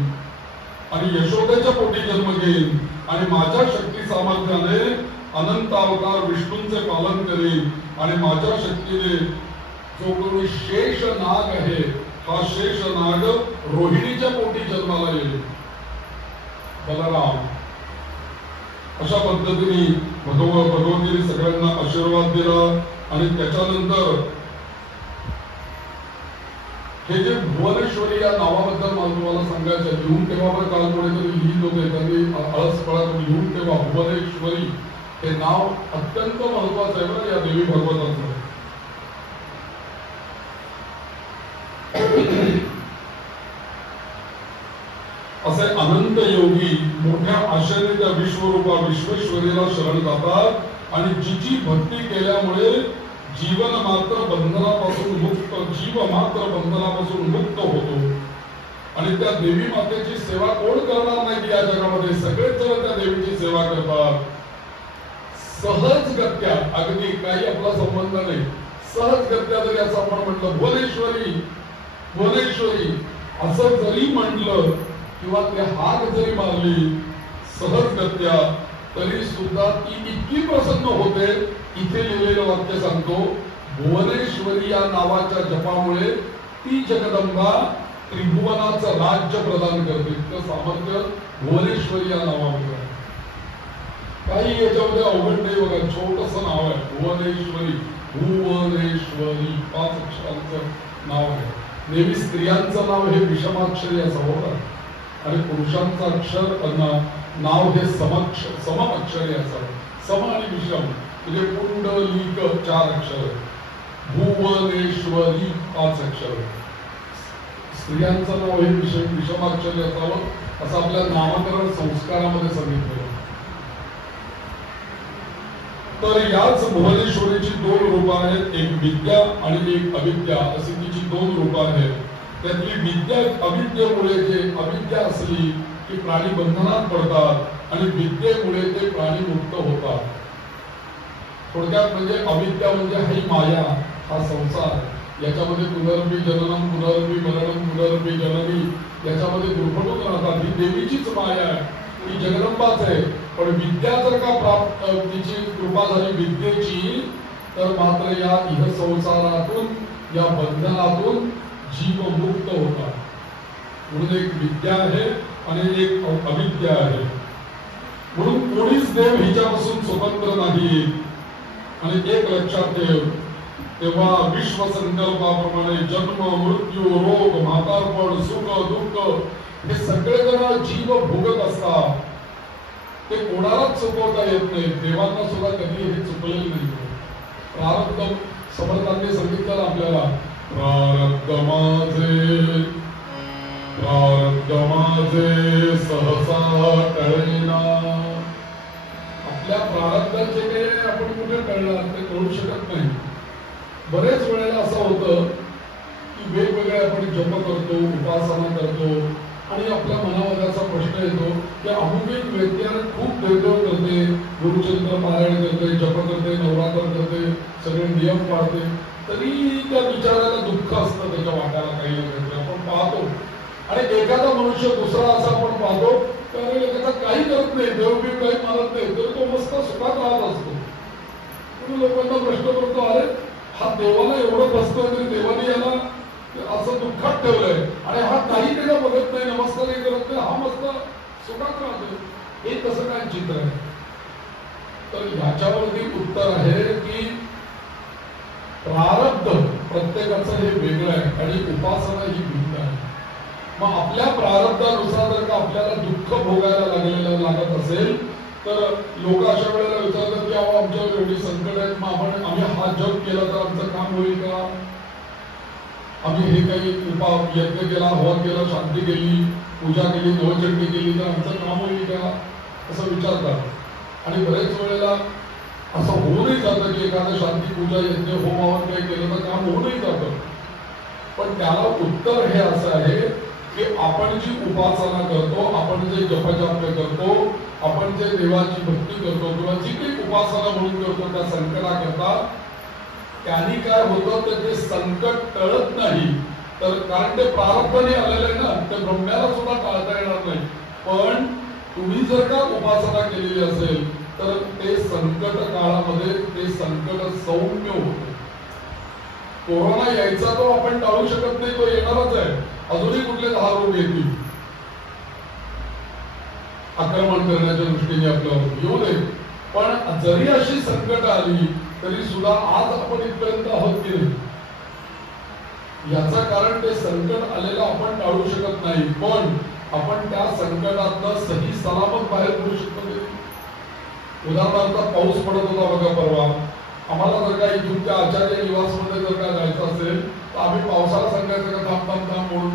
आणि यशोदेच्या पोटी जन्म घेईन आणि माझ्या शक्ती सामर्थ्याने अनंत अवतार विष्णूंचे पालन करेन आणि माझ्या शक्तीने जो कोणी शेष नाग आहे, हा शेष नाग रोहिणीच्या पोटी जन्माला येईल। बलराम अशा पद्धतीने भगवंतांनी सगळ्यांना आशीर्वाद दिला. आणि त्याच्यानंतर हे जे भुवनेश्वरी या नावाबद्दल मला तुम्हाला सांगायचं लिहून तेव्हा पण काल कोणीतरी लिहित होते त्यांनी आळस पळत लिहून तेव्हा भुवनेश्वरी हे नाव अत्यंत महत्वाचं आहे बरं या देवी भगवताचं. असे अनंत योगी मोठ्या आशेने त्या विश्वरूपा विश्वेश्वरीला शरण जातात आणि जिची भक्ती केल्यामुळे जीवन मात्र बंधनापासून मुक्त जीव मात्र बंधनापासून मुक्त होतो. आणि त्या देवी मातेची सेवा कोण करणार नाही या जगामध्ये? सगळेच जण त्या देवीची सेवा करतात. सहजगत्या अगदी काही आपला संबंध नाही सहजगत्या जरी असं आपण म्हटलं भुवनेश्वरी भुवनेश्वरी असं जरी म्हटलं किंवा ते हाक जरी मारली सहजगत्या तरी सुद्धा ती इतकी प्रसन्न होते. इथे लिहिलेलं वाक्य सांगतो भुवनेश्वरी या नावाच्या जपामुळे ती जगदंबा त्रिभुवनाचं राज्य प्रदान करते. इतकं सामर्थ्य भुवनेश्वरी या नावामध्ये. काही याच्यामध्ये अवघड नाही बघा छोटस नाव आहे भुवनेश्वरी. भुवनेश्वरी 5 अक्षरांचं नाव आहे. नेहमी स्त्रियांचं नाव हे विषमाक्षरी असं होतं आणि पुरुषांचं अक्षर नाव हे सम अक्षरी असावं. सम आणि विषम म्हणजे पुंडलिक 4 अक्षर. भुवनेश्वरी 5 अक्षर. स्त्रियांचं नाव हे विषमाक्षरी असावं असं आपल्या नामकरण संस्कारामध्ये सांगितलं. तर याच भुवनेश्वरीची 2 रूपं आहेत. एक विद्या आणि एक अविद्या अशी तिची 2 रूपं आहेत. त्यातली विद्या अविद्येमुळे जे अविद्या असली की प्राणी बंधनात पडतात आणि विद्येमुळे ते प्राणी मुक्त होतात. थोडक्यात म्हणजे अविद्या म्हणजे ही माया हा संसार याच्यामध्ये पुनर्वी जननम पुनर्वी मरणम पुनर्वी जननी याच्यामध्ये गुरफटून राहतात. ही देवीचीच माया आहे ही जगदंबाच आहे. पण विद्या जर का प्राप्त तिची कृपा झाली विद्येची तर मात्र या इह संसारातून या बंधनातून जीव मुक्त होता. म्हणून एक विद्या आहे आणि एक अविद्या आहे. म्हणून कोणीच देव हिच्यापासून स्वतंत्र नाही. आणि एक लक्षात ठेव तेव्हा विश्व संकल्पाप्रमाणे जन्म मृत्यू रोग म्हातारपण सुख दुःख हे सगळेजण जीव भोगत असतात. ते कोणालाच चुकवता येत नाही. देवांना सुद्धा कधी हे चुकलेलं नाही. प्रारब्ध समर्थांनी सांगितलं आपल्याला प्रारब्ध माझे सहसा टळेना. आपल्या प्रारब्धाचे काही आपण कुठे टळणार ते कळू शकत नाही. बरेच वेळेला असं होतं की वेगवेगळे आपण जप करतो उपासना करतो आणि आपल्या मनामध्ये असा प्रश्न येतो की अमुक एक व्यक्ती खूप देवदेव करते गुरुचरित्र पारायण करते जप करते नवरात्र करते सगळे नियम पाळते तरी त्या विचाराला दुःख असतं त्याच्या वाट्याला काही ना आपण पाहतो. आणि एखादा मनुष्य दुसरा असा आपण पाहतो तर त्याचा काही करत नाही देवबीव काही मानत नाही तर तो मस्त सुखात राहत असतो. म्हणून लोकांना प्रश्न पडतो अरे हा देवाला एवढं बसतोय तरी देवाने याला असं दुःखात ठेवलंय आणि हा काही त्याला बघत नाही नमस्कारही करत नाही हा मस्त सुखात राहतोय. हे कसं काय चित्र आहे? तर ह्याच्यावरती उत्तर आहे की प्रारब्ध प्रत्येकाचं हे वेगळं आहे आणि उपासना ही भिन्न आहे. मग आपल्या प्रारब्धानुसार जर का आपल्याला दुःख भोगायला लागत असेल तर लोक अशा वेळेला विचारतात की अहो आमच्यावर एवढी संकट आहेत मग आम्ही हा जप केला तर आमचं काम होईल का? आम्ही हे काही यज्ञ केला हवन केला शांती केली पूजा केली नवचंडी केली तर आमचं काम होईल का असं विचारतात. आणि बरेच वेळेला असं होऊनही जातं की एखादं शांती पूजा यज्ञ होम हवन काही केलं तर काम होऊनही जातं. पण त्याला उत्तर हे असं आहे की आपण जी उपासना करतो आपण जे जपजाप करतो आपण जे देवाची भक्ती करतो किंवा जी काही उपासना म्हणून करतो त्या संकटाकरता त्यांनी काय होतं तर ते संकट टळत नाही. तर कारण ते प्रारब्धाने आलेलं आहे ना ते ब्रह्म्याला सुद्धा टाळता येणार नाही. पण तुम्ही जर का उपासना केलेली असेल तर ते संकट काळामध्ये ते संकट सौम्य होतं. कोरोना यायचा तो आपण टाळू शकत नाही तो येणारच आहे. अजूनही कुठले 10 रोग येतील आक्रमण करण्याच्या दृष्टीने आपल्यावर येऊ नये. पण जरी अशी संकट आली तरी सुद्धा आज आपण इथपर्यंत आहोत की नाही, याचं कारण ते संकट आलेलं आपण टाळू शकत नाही, पण आपण त्या संकटातनं सही सलामत बाहेर पडू शकतो. उदाहरणार्थ पाऊस पडत होता बघा परवा, आम्हाला जर का इथून त्या आचार्य निवासमध्ये जर का जायचं असेल तर आम्ही पावसाला सांगायचं का थांब थांब थांब म्हणून.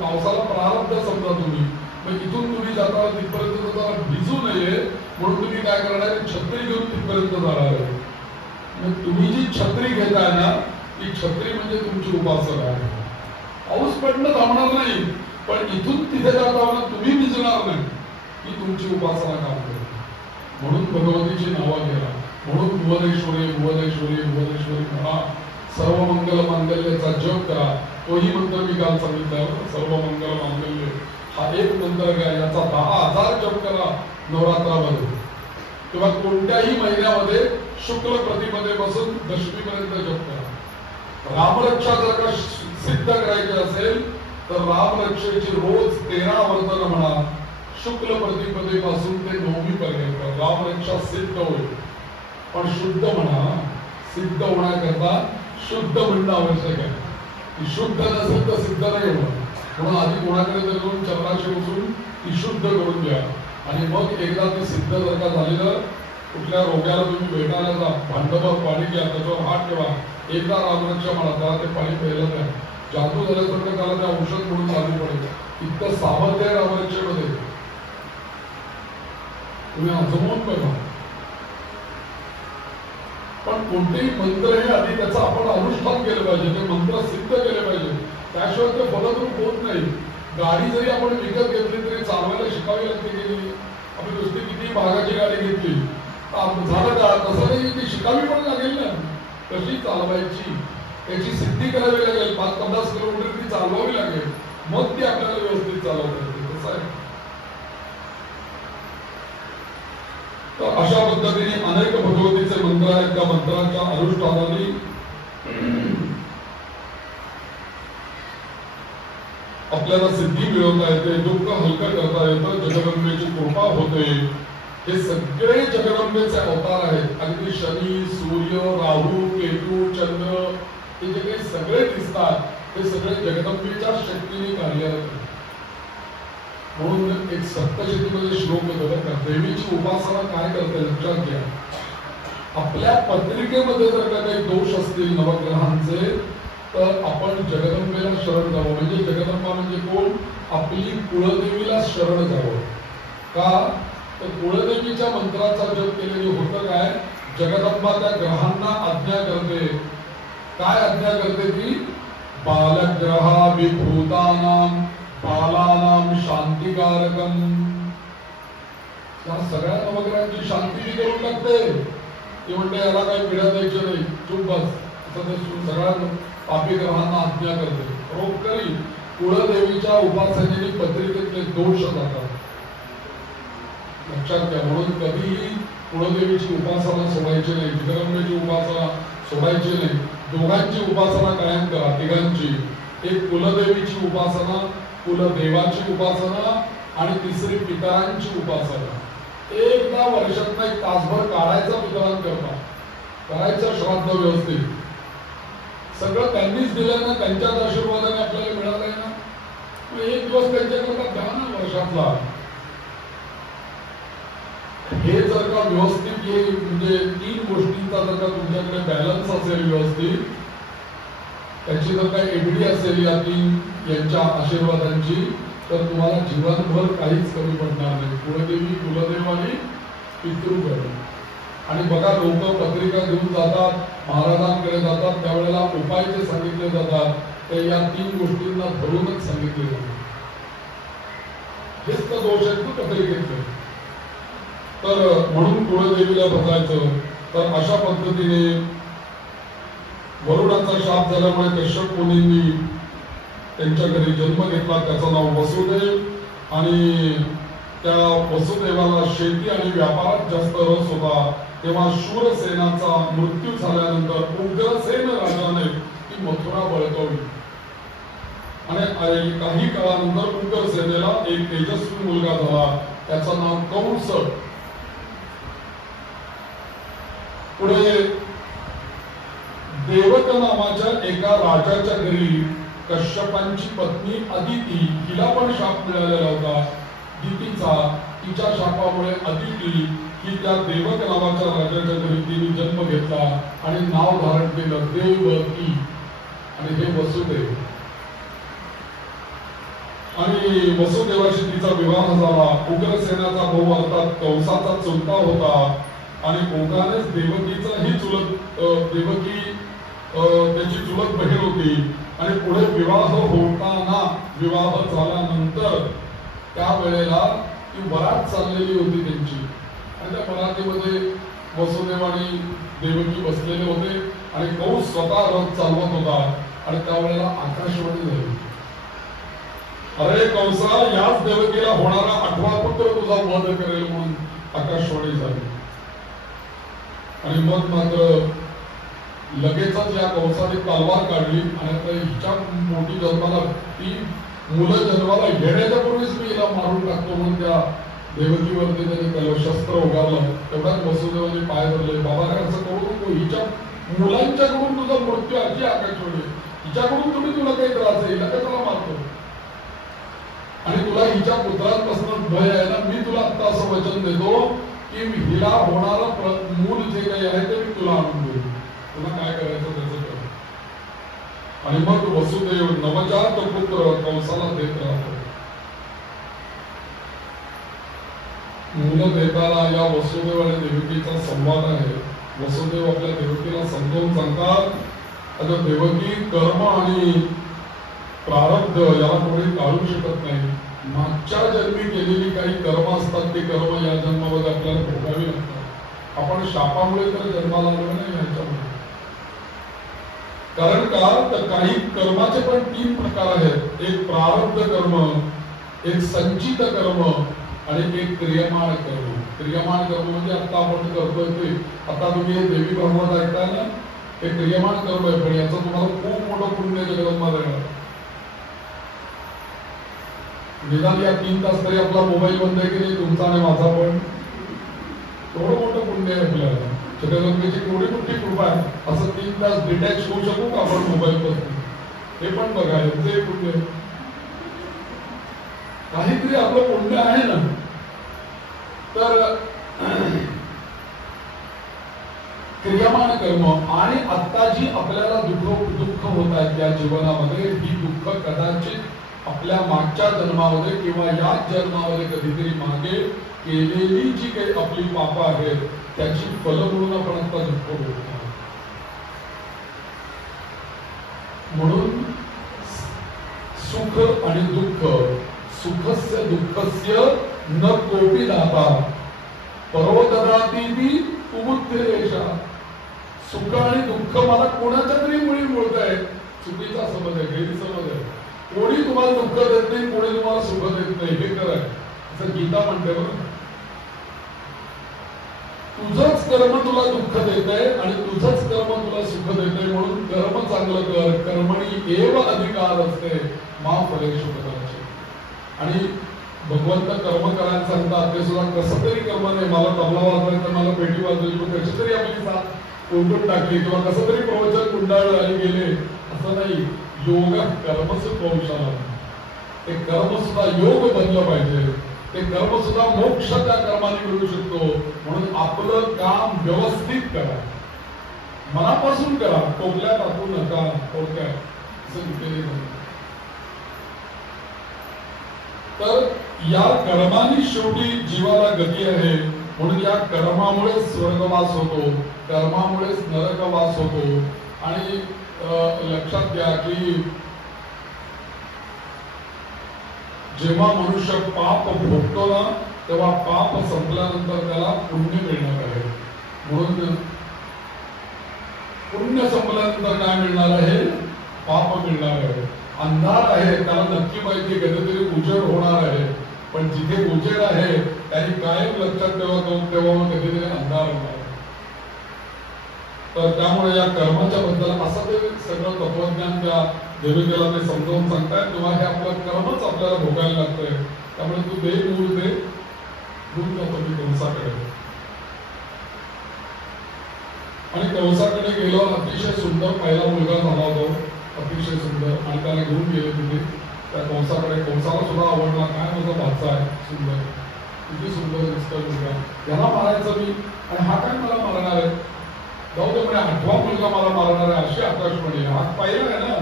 पावसाला प्रारब्ध समजा तुम्ही, मग इथून तुम्ही जाताना तिथपर्यंत जाताना भिजू नये म्हणून तुम्ही काय करणार, छत्री घेऊन तिथपर्यंत जाणार आहे. मग तुम्ही जी छत्री घेताय ना, ती छत्री म्हणजे तुमची उपासना आहे. पाऊस पडणं थांबणार नाही, पण इथून तिथे जाताना तुम्ही भिजणार नाही, ही तुमची उपासना काम करते. म्हणून भगवतीची नावं घ्या, म्हणून भुवनेश्वरी भुवनेश्वरी भुवनेश्वरी म्हणा, सर्व मंगल मांगल्याचा जप करा. तोही मंत्र मी काल सांगितला, सर्व मंगल मांगल्य हा एक मंत्र घ्या, याचा 10,000 जप करा नवरात्रामध्ये किंवा कोणत्याही महिन्यामध्ये शुक्ल प्रतिमध्ये बसून दशमीपर्यंत जप करा. रामरक्षा जर का सिद्ध करायची असेल तर रामरक्षेची रोज 13 वर्तन म्हणा, शुक्ल प्रतिपदेपासून ते नवमी पर्यंत रामरक्षा सिद्ध होईल. पण शुद्ध म्हणा, सिद्ध होण्याकरता शुद्ध म्हणणं आवश्यक आहे. ती शुद्ध नसेल तर सिद्ध नाही होणार. म्हणून आधी कोणाकडे तरी जाऊन चरणाशी बसून ती शुद्ध करून घ्या, आणि मग एकदा ती सिद्ध जर का झालेलं, कुठल्या रोग्याला तुम्ही भेटायला जा, भांडभर पाणी घ्या, त्याच्यावर हात ठेवा, एकदा रामरक्षा म्हणा, त्याला ते पाणी प्यायला द्या. जादू झाल्यासारखं त्याला ते औषध म्हणून लागू पडेल. इतकं सामर्थ्य आहे रामरक्षेमध्ये, तुम्ही आजमवून बघा. पण कोणतेही मंत्र हे आधी त्याचं आपण अनुष्ठान केलं पाहिजे, ते मंत्र सिद्ध केले पाहिजे, त्याशिवाय ते फलद्रूप होत नाही. गाडी जरी आपण विकत घेतली तरी चालवायला शिकावी लागते की नाही. आपण नुसती किती भागाची गाडी घेतली झालं का, तसं नाही, ती शिकावी पण लागेल ना. कशी चालवायची त्याची सिद्धी करावी लागेल, 5-50 किलोमीटर ती चालवावी लागेल, मग ती आपल्याला व्यवस्थित चालवता येते. तसं आहे. तर अशा पद्धतीने अनेक भगवतीचे मंत्र आहेत. त्या मंत्रांच्या अनुष्ठानाने आपल्याला सिद्धी मिळवता येते, दुःख हलकं करता येतं, जगदंबेची कृपा होते. हे सगळे जगदंबेचे अवतार आहेत. अगदी शनी, सूर्य, राहू, केतू, चंद्र, हे जे काही सगळे दिसतात हे सगळे जगदंबेच्या शक्तीने कार्यरत आहेत. म्हणून एक सप्तशतीमध्ये श्लोक येतो का, देवीची उपासना काय करते लक्षात घ्या. आपल्या पत्रिकेमध्ये जर का काही दोष असतील नवग्रहांचे तर आपण जगदंबेला शरण जावं. म्हणजे जगदंबा म्हणजे कोण, आपली कुळदेवीला शरण जावं. का तर कुळदेवीच्या मंत्राचा जप केलेले होतं काय, जगदंबा त्या ग्रहांना आज्ञा करते. काय आज्ञा करते ती, बालग्रहा विभूतानां बालानां शांतिकारकम. या सगळ्या नवग्रहांची शांती ती करून टाकते. ती म्हणते याला काही पिढ्या द्यायची नाही, चूप बस. सगळ्या पापी ग्रहांना आज्ञा करते. रोगकरी कुळदेवीच्या उपासनेने पत्रिकेतले दोष जातात, लक्षात घ्या. म्हणून कधीही कुळदेवीची उपासना सोडायची नाही, जगदंबेची उपासना सोडायची नाही. दोघांची उपासना कायम करा, तिघांची. एक कुलदेवीची उपासना, कुलदेवाची उपासना, आणि तिसरी पितरांची उपासना. एकदा वर्षात एक तासभर काढायचा पितरांकरता, करायचं श्राद्ध व्यवस्थित. सगळं त्यांनीच दिलं ना, त्यांच्याच आशीर्वादाने आपल्याला मिळालंय ना. एक दिवस त्यांच्याकरता द्या ना वर्षातला. हे जर का व्यवस्थित म्हणजे 3 गोष्टींचा जर का तुमच्याकडे बॅलन्स असेल व्यवस्थित, त्याची जर काही एवढी असेल या 3 यांच्या आशीर्वादांची, तर तुम्हाला जीवनभर काहीच कमी पडणार नाही. कुळदेवी, कुलदेव आणि पितृगण. आणि बघा लोक पत्रिका घेऊन जातात, महाराजांकडे जातात, त्यावेळेला उपाय जे सांगितले जातात ते या 3 गोष्टींना धरूनच सांगितले जातात. हेच तर दोष आहेत ना पत्रिकेतले. तर म्हणून कुळदेवीला बघायचं. तर अशा पद्धतीने वरुणाचा शाप झाल्यामुळे कश्यप मुनींनी त्यांच्या घरी जन्म घेतला. त्याचं नाव वसुदेव. आणि त्या वसुदेवाला शेती आणि व्यापारात जास्त रस होता. तेव्हा शूरसेनाचा मृत्यू झाल्यानंतर उग्रसेन राजाने ती मथुरा बळकावली. आणि काही काळानंतर उग्रसेनेला एक तेजस्वी मुलगा झाला. त्याचं नाव कंस. पुढे देवक नावाच्या एका राजाच्या घरी कश्यपांची पत्नी अदिती, हिला पण शाप मिळालेला होता दितीचा. तिच्या शापामुळे अदिती ही त्या देवक नावाच्या राजाच्या घरी तिने जन्म घेतला आणि नाव धारण केलं देवकी. आणि हे वसुदेव. आणि वसुदेवाशी तिचा विवाह झाला. उग्रसेनाचा भाऊ अर्थात कंसाचा चुलता होता आणि ओघानेच देवकीचाही चुलत देवकी त्याची चुलत बहीण होती. आणि पुढे विवाह होताना, विवाह झाल्यानंतर त्यावेळेला ती वरात चाललेली होती त्यांची. आणि त्या वरातीमध्ये वसुदेव आणि देवकी बसलेले होते आणि कंस स्वतः रथ चालवत होता. आणि त्यावेळेला आकाशवाणी झाली, अरे कंसा, याच देवकीला होणारा 8वा पुत्र तुझा वध करेल म्हणून आकाशवाणी झाली. आणि मग मात्र लगेचच या कंसाने तलवार काढली आणि आता हिच्या मोठी जन्माला, ती मुलं जन्माला येण्याच्या पूर्वीच मी हिला मारून टाकतो म्हणून त्या देवकीवरती त्याने शस्त्र उगारलं. तेवढ्याच वसुदेवाने पाय धरले, बाबा काय असं करू नको, हिच्या मुलांच्याकडून तुझा मृत्यू आजी आकाशवाणी, हिच्याकडून तुम्ही तुला काही त्रास आहे, हिला कशाला मारतो. आणि तुला हिच्या पुत्रांपासून भय आहे ना, मी तुला आता असं वचन देतो की हिला होणारा मूल जे काही आहे ते मी तुला आणून देईल, तुला काय करायचं त्याचं कर. आणि मग वसुदेव नवजात पुत्र कंसाला देत राहतो. मुलं देताना या वसुदेव आणि देवकीचा संवाद आहे. वसुदेव आपल्या देवकीला समजावून सांगतात, आता देवकी, कर्म आणि प्रारब्ध याला कोणी टाळू शकत नाही. मागच्या जन्मी केलेली काही कर्म असतात, ते कर्म या जन्मामध्ये आपल्याला भोगावी लागतात. आपण शापामुळे तर जन्माला आलो नाही याच्यामध्ये. कारण का, तर काही कर्माचे पण 3 प्रकार आहेत. एक प्रारब्ध कर्म, एक संचित कर्म आणि एक क्रियमाण कर्म. क्रियमाण कर्म म्हणजे आता आपण करतोय ते, आता तुम्ही हे देवी ब्रह्मात ऐकताय ना, हे क्रियमाण कर्म आहे. पण याचं तुम्हाला खूप मोठं पुण्य जगन्मात येणार. निदान या 3 तास तरी आपला मोबाईल बंद आहे की नाही, तुमचा आणि माझा पण, एवढं मोठं पुण्य आहे आपल्याला. जगदंबेची केवढी मोठी कृपा आहे. असं 3 तास डिटॅच होऊ शकू का आपण मोबाईल पासून, हे पण बघा. ते पुण्य काहीतरी आपलं पुण्य आहे ना. तर क्रियमाण कर्म आणि आता जी आपल्याला दुःख होत आहेत त्या जीवनामध्ये, ही दुःख कदाचित आपल्या मागच्या जन्मामध्ये किंवा या जन्मामध्ये कधीतरी मागे केलेली जी काही आपली पापं आहेत त्याची फल म्हणून आपण आता दुःख भोगतो. म्हणून सुख आणि दुःख, सुखस्य दुःखस्य न कोपी दाता पर्वतराती उमुत्तेशा. सुख आणि दुःख मला कोणाच्या तरी मुळी मिळत आहे. चुकीचा समज आहे, गैरसमज आहे. कोणी तुम्हाला दुःख देत नाही, कोणी तुम्हाला सुख देत नाही, हे खरं आहे. असं गीता म्हणते बरं. तुझंच कर्म तुला दुःख देत आहे आणि तुझंच कर्म तुला सुख देत आहे. म्हणून कर्म चांगलं कर, कर्मणी एव अधिकार असते मा फलेषु कदाचित. आणि भगवंत कर्म करायला सांगतात, ते सुद्धा कसं तरी कर्म नाही. मला तबला वाजवायचं, मला पेटी वाजवायची, मग कशी तरी आपली साथ कोंडून टाकली किंवा कसं तरी प्रवचन कुंडाळ झाली गेले, असं नाही. योग कर्मच कौशल, ते कर्म सुद्धा योग बनलं पाहिजे. ते कर्म सुद्धा मोक्ष त्या कर्माने मिळू शकतो. म्हणून आपलं काम व्यवस्थित करा, मनापासून करा, टोपल्या टाकू नका. थोडक्यात तर या कर्मानी शेवटी जीवाला गती आहे. म्हणून या कर्मामुळे स्वर्गवास होतो, कर्मामुळेच नरकवास होतो. आणि लक्षात घ्या की जेव्हा मनुष्य पाप भोगतो ना, तेव्हा पाप संपल्यानंतर त्याला पुण्य मिळणार आहे. म्हणून पुण्य संपल्यानंतर काय मिळणार आहे? पाप मिळणार आहे. अंधार आहे त्याला नक्की माहिती, कधीतरी उजेड होणार आहे. पण जिथे उजेड आहे त्यांनी कायम लक्षात तेव्हा कधीतरी अंधार होणार आहे. तर त्यामुळे या कर्माच्या बद्दल असं ते सगळं तत्वज्ञान त्या देविकेला ते समजावून सांगतायत. तेव्हा हे आपलं कर्मच आपल्याला भोगायला लागतंय. त्यामुळे तू दे मूल दे, घेऊन जातो मी कंसाकडे. आणि कंसाकडे गेलो. अतिशय सुंदर पहिला मुलगा झाला होतो, अतिशय सुंदर. आणि त्याला घेऊन गेले तिथे त्या कंसाकडे. कंसाला सुद्धा आवडला, काय माझा भाचा आहे सुंदर, किती सुंदर दिसतोय मुलगा, याला मारायचं मी, आणि हा काय मला मारणार आहे, जाऊ दे म्हणे, 8वा मुलगा मला मारणार आहे. अशी आकाशवाणी. हा पहिला आहे ना,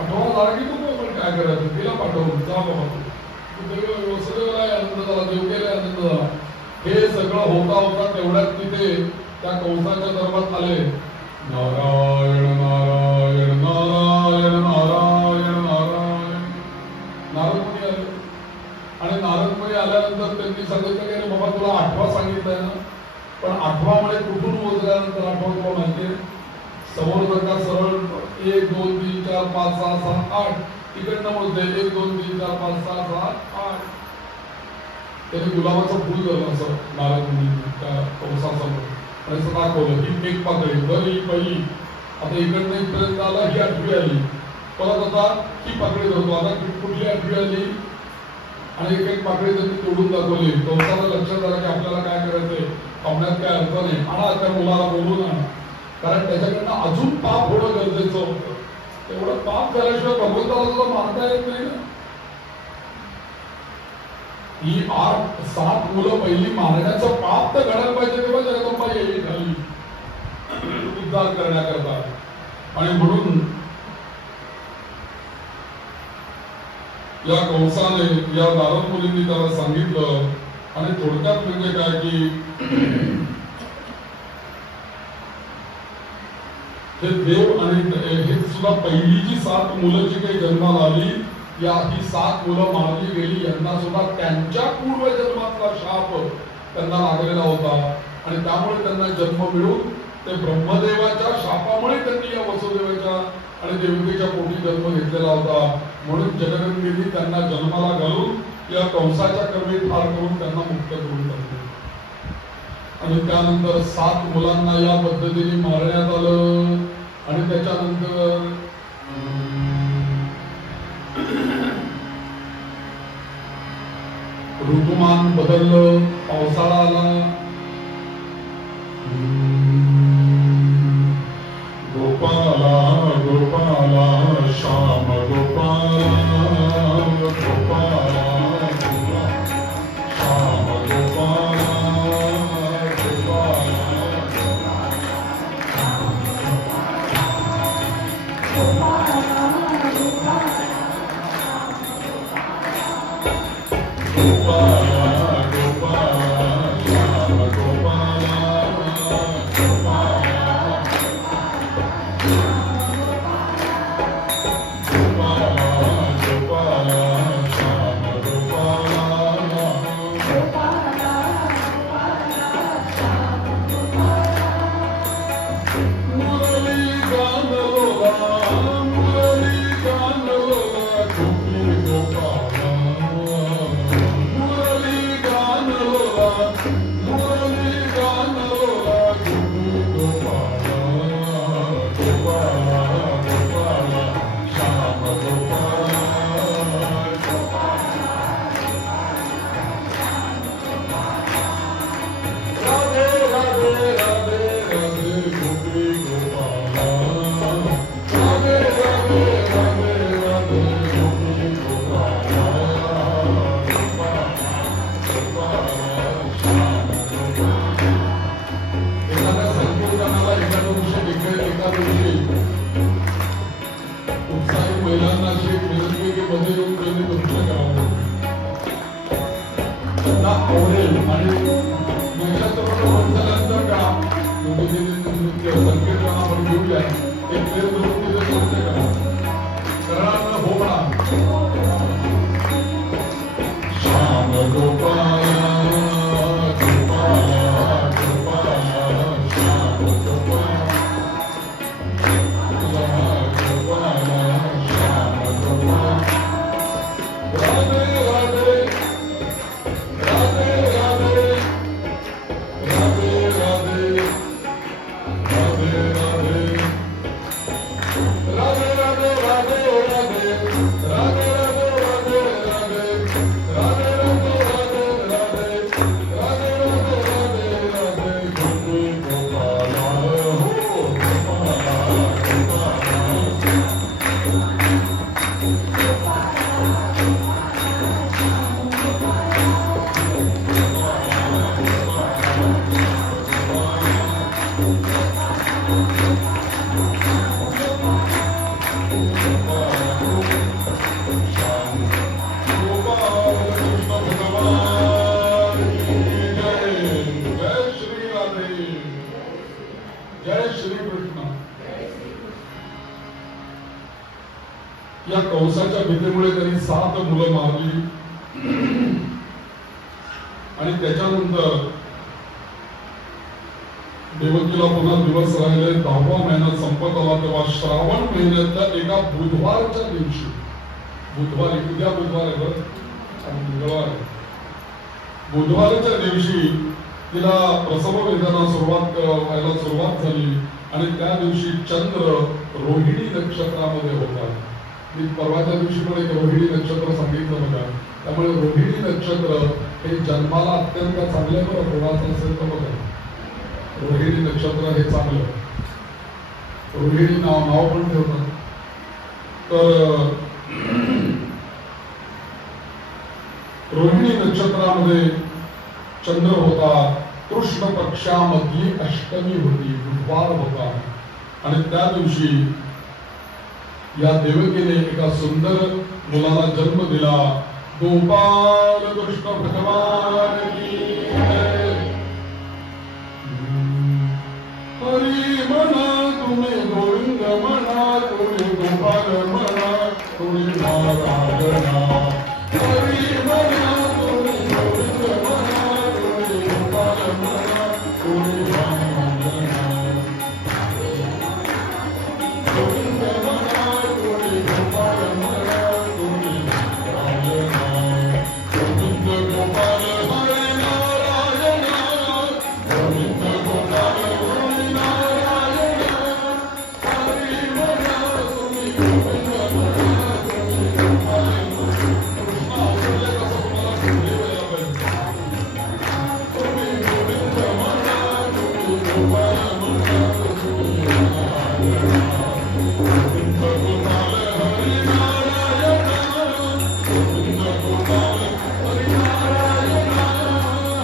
8वा झाला की तू पण काय करायचं, तिला पाठवून जा बाबा तू वसुदेवाला आनंद झाला, देवकेला आनंद झाला. हे सगळं होता होता तेवढ्यात तिथे त्या कंसाच्या दरबारात आले. नारायण नारायण नारायण नारायण नारायण. नारदमुनी आले. आणि नारदमुनी आल्यानंतर त्यांनी सांगितलं की बाबा तुला 8वा सांगितलंय ना, पण 8वा मध्ये कुठून मोजल्यानंतर 8वा तुला माहितीये, समोर जर का सरळ 1 2 3 4 5 6 7 8 तिकडनं मोजले 1 2 3 4 5 6 7 8. त्यांनी गुलाबाचं फुल धरलं असं नारदमुनी त्या कंसासमोर आणि असं दाखवलं. ही एक पातळी, बरं ही पहिली, आता इकडनं इथपर्यंत आला, ही 8वी आली, परत आता ही पातळी धरतो, आता कुठली 8वी आली, आणि एक एक पातळी त्यांनी तोडून दाखवली. कंसाला लक्षात आलं की आपल्याला काय करायचंय, पाहुण्यात काय अर्थ नाही, आणा त्या मुलाला बोलून आणा, कारण त्याच्याकडनं अजून पाप होणं गरजेचं होतं. तेवढं पाप झाल्याशिवाय भगवंताला सुद्धा मारता येत नाही ना. ही 7 मुलं पहिली मारण्याचं पाप तर घडायला पाहिजे, तेव्हा जगदंबा येईल झाली उद्धार करण्याकरता. आणि म्हणून या कंसाने, या नारद मुनींनी त्याला सांगितलं. आणि थोडक्यात म्हणजे काय की हे देव आणि हे सुद्धा पहिली जी 7 मुलं जी काही जन्माला आली, या ही 7 मुलं मारली गेली. यांना सुद्धा त्यांच्या पूर्वजन्मातला शाप त्यांना लागलेला होता, आणि त्यामुळे त्यांना जन्म मिळून ते ब्रह्मदेवाच्या शापामुळे त्यांनी या वसुदेवाच्या आणि देवकीच्या पोटी जन्म घेतलेला होता. म्हणून जगदंबेने त्यांना जन्माला घालून या कंसाच्या कर्मे ठार करून त्यांना मुक्त करून टाकले. आणि त्यानंतर 7 मुलांना या पद्धतीने मारण्यात आलं. आणि त्याच्यानंतर ऋतुमान बदललं, पावसाळा आला. गोपाला गोपाला श्याम गोपाला गोपाला श्याम गोपाला या कंसाच्या भीतीमुळे त्यांनी 7 मुलं मारली आणि त्याच्यानंतर देवकीला पुन्हा दिवस राहिले. 10वा महिना संपत आला तेव्हा श्रावण महिन्यातल्या एका बुधवारच्या दिवशी, बुधवारी, उद्या बुधवार आहे बरं, मंगळवार आहे, बुधवारच्या दिवशी तिला प्रसव वेदना व्हायला सुरुवात झाली आणि त्या दिवशी चंद्र रोहिणी नक्षत्रामध्ये होता. मी परवाच्या दिवशी पण एक रोहिणी नक्षत्र सांगितलं बघा. त्यामुळे रोहिणी नक्षत्र हे जन्माला अत्यंत चांगले बरं. कोणाचं असेल तर बघा, रोहिणी नक्षत्र हे चांगलं. रोहिणी नाव पण ठेवतात. तर रोहिणी नक्षत्रामध्ये चंद्र होता. कृष्ण पक्षामधली अष्टमी होती, बुधवार होता आणि त्या दिवशी या देवकीने एका सुंदर मुलाला जन्म दिला. गोपाल कृष्ण भगवान की जय. हरी म्हणा तुम्ही गोविंद म्हणा, तुम्ही गोपाल म्हणा, तुम्ही नारायणा. हरी म्हणा तुम्ही गोविंद म्हणा, तुम्ही गोपाल म्हणा, तुम्ही नारायणा. गोविंद म्हणा, तुम्ही गोपाल म्हणा, तुम्ही नारायणा. गोविंद गोपाल हरी नारायणा. गोविंद गोपाल हरी नारायणा. हरी म्हणा तुम्ही गोविंद म्हणा, तुम्ही गोपाल म्हणा. कृष्ण आवडले कसं तुम्हाला समजायला पाहिजे. तुम्ही गोविंद म्हणा, तुम्ही गोपाल म्हणा, तुम्ही नारायणा. गोविंद गोपाल हरी नारायणा. गोविंद गोपाल हरी नारायणा.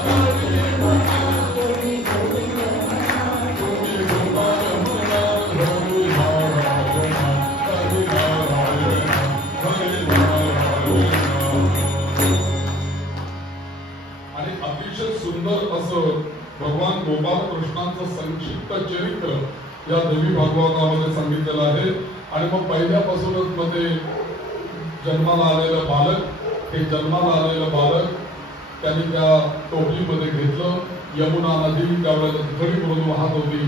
हरी म्हणा तुम्ही गोविंद म्हणा, तुम्ही गोपाल म्हणा, हरी नारायणा. हरी नारायणा. हरी नारायणा. आणि अतिशय सुंदर असं भगवान गोपाल कृष्णांचं संक्षिप्त चरित्र या देवी भागवतामध्ये सांगितलेलं आहे. आणि मग पहिल्यापासूनच मध्ये जन्माला आलेलं बालक, हे जन्माला आलेलं बालक त्यांनी त्या टोपलीमध्ये घेतलं. यमुना नदी त्यावेळेला तिथडी म्हणून वाहत होती.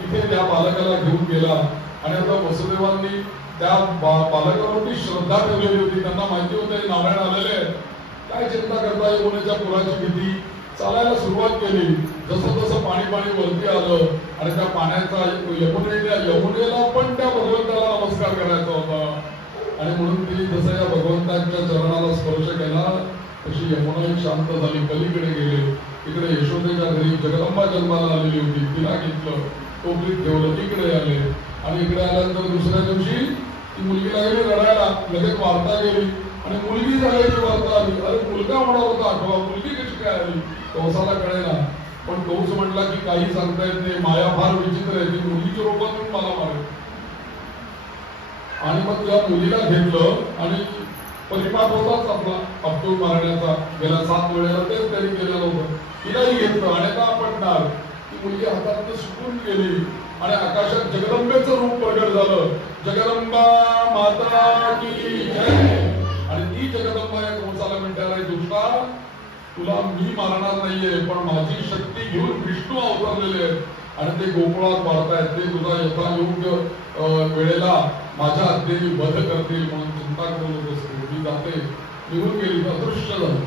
तिथे त्या बालकाला घेऊन गेला आणि आता वसुदेवांनी त्या बालकावरती श्रद्धा ठेवलेली होती. त्यांना माहिती होतं नारायण आलेले, काय चिंता करता, यमुनेच्या पुराची भीती. चालायला सुरुवात केली. जसं जसं पाणी वरती आलं आणि त्या पाण्याचा यमुनेला पण त्या भगवंताला नमस्कार करायचा होता. आणि म्हणून ती जसं या भगवंतांच्या चरणाला स्पर्श केला तशी यमुना एक शांत झाली. पलीकडे गेले. इकडे यशोदेच्या घरी जगदंबा जन्माला आलेली होती. तिला घेतलं, टोपलीत ठेवलं. इकडे आले आणि इकडे आल्यानंतर दुसऱ्या दिवशी ती मुलगी लागली रडायला. लगेच वार्ता गेली आणि मुलगी झाल्याची वार्ता आली. अरे मुलगा होणार होता आठवा, मुलगी कशी काय आली? कंसाला कळेना. पण कंस म्हटला की काही सांगता येत नाही, माया फार विचित्र आहे, ती मुलीच्या रूपातून मला मारेल. आणि मग त्या मुलीला घेतलं आणि परिपाक होताच आपला अपटून मारण्याचा. गेल्या 7 वेळेला तेच त्यांनी केलेलं होतं. तिलाही घेतलं आणि आता पडणार. ती मुलगी हातात सुटून गेली आणि आकाशात जगदंबेचं रूप प्रगट झालं. जगदंबा माता की जय. आणि ती जगदंबा या कंसाला म्हणते, अरे दुष्टा, तुला मी मारणार नाहीये, पण माझी शक्ती घेऊन विष्णू अवतरलेले आहेत आणि ते गोकुळात वाढतायत. ते तुझा यथायोग्य वेळेला माझ्या हत्येने वध करतील म्हणून चिंता करू नकोस. मी जाते. निघून गेली, अदृश्य झाली.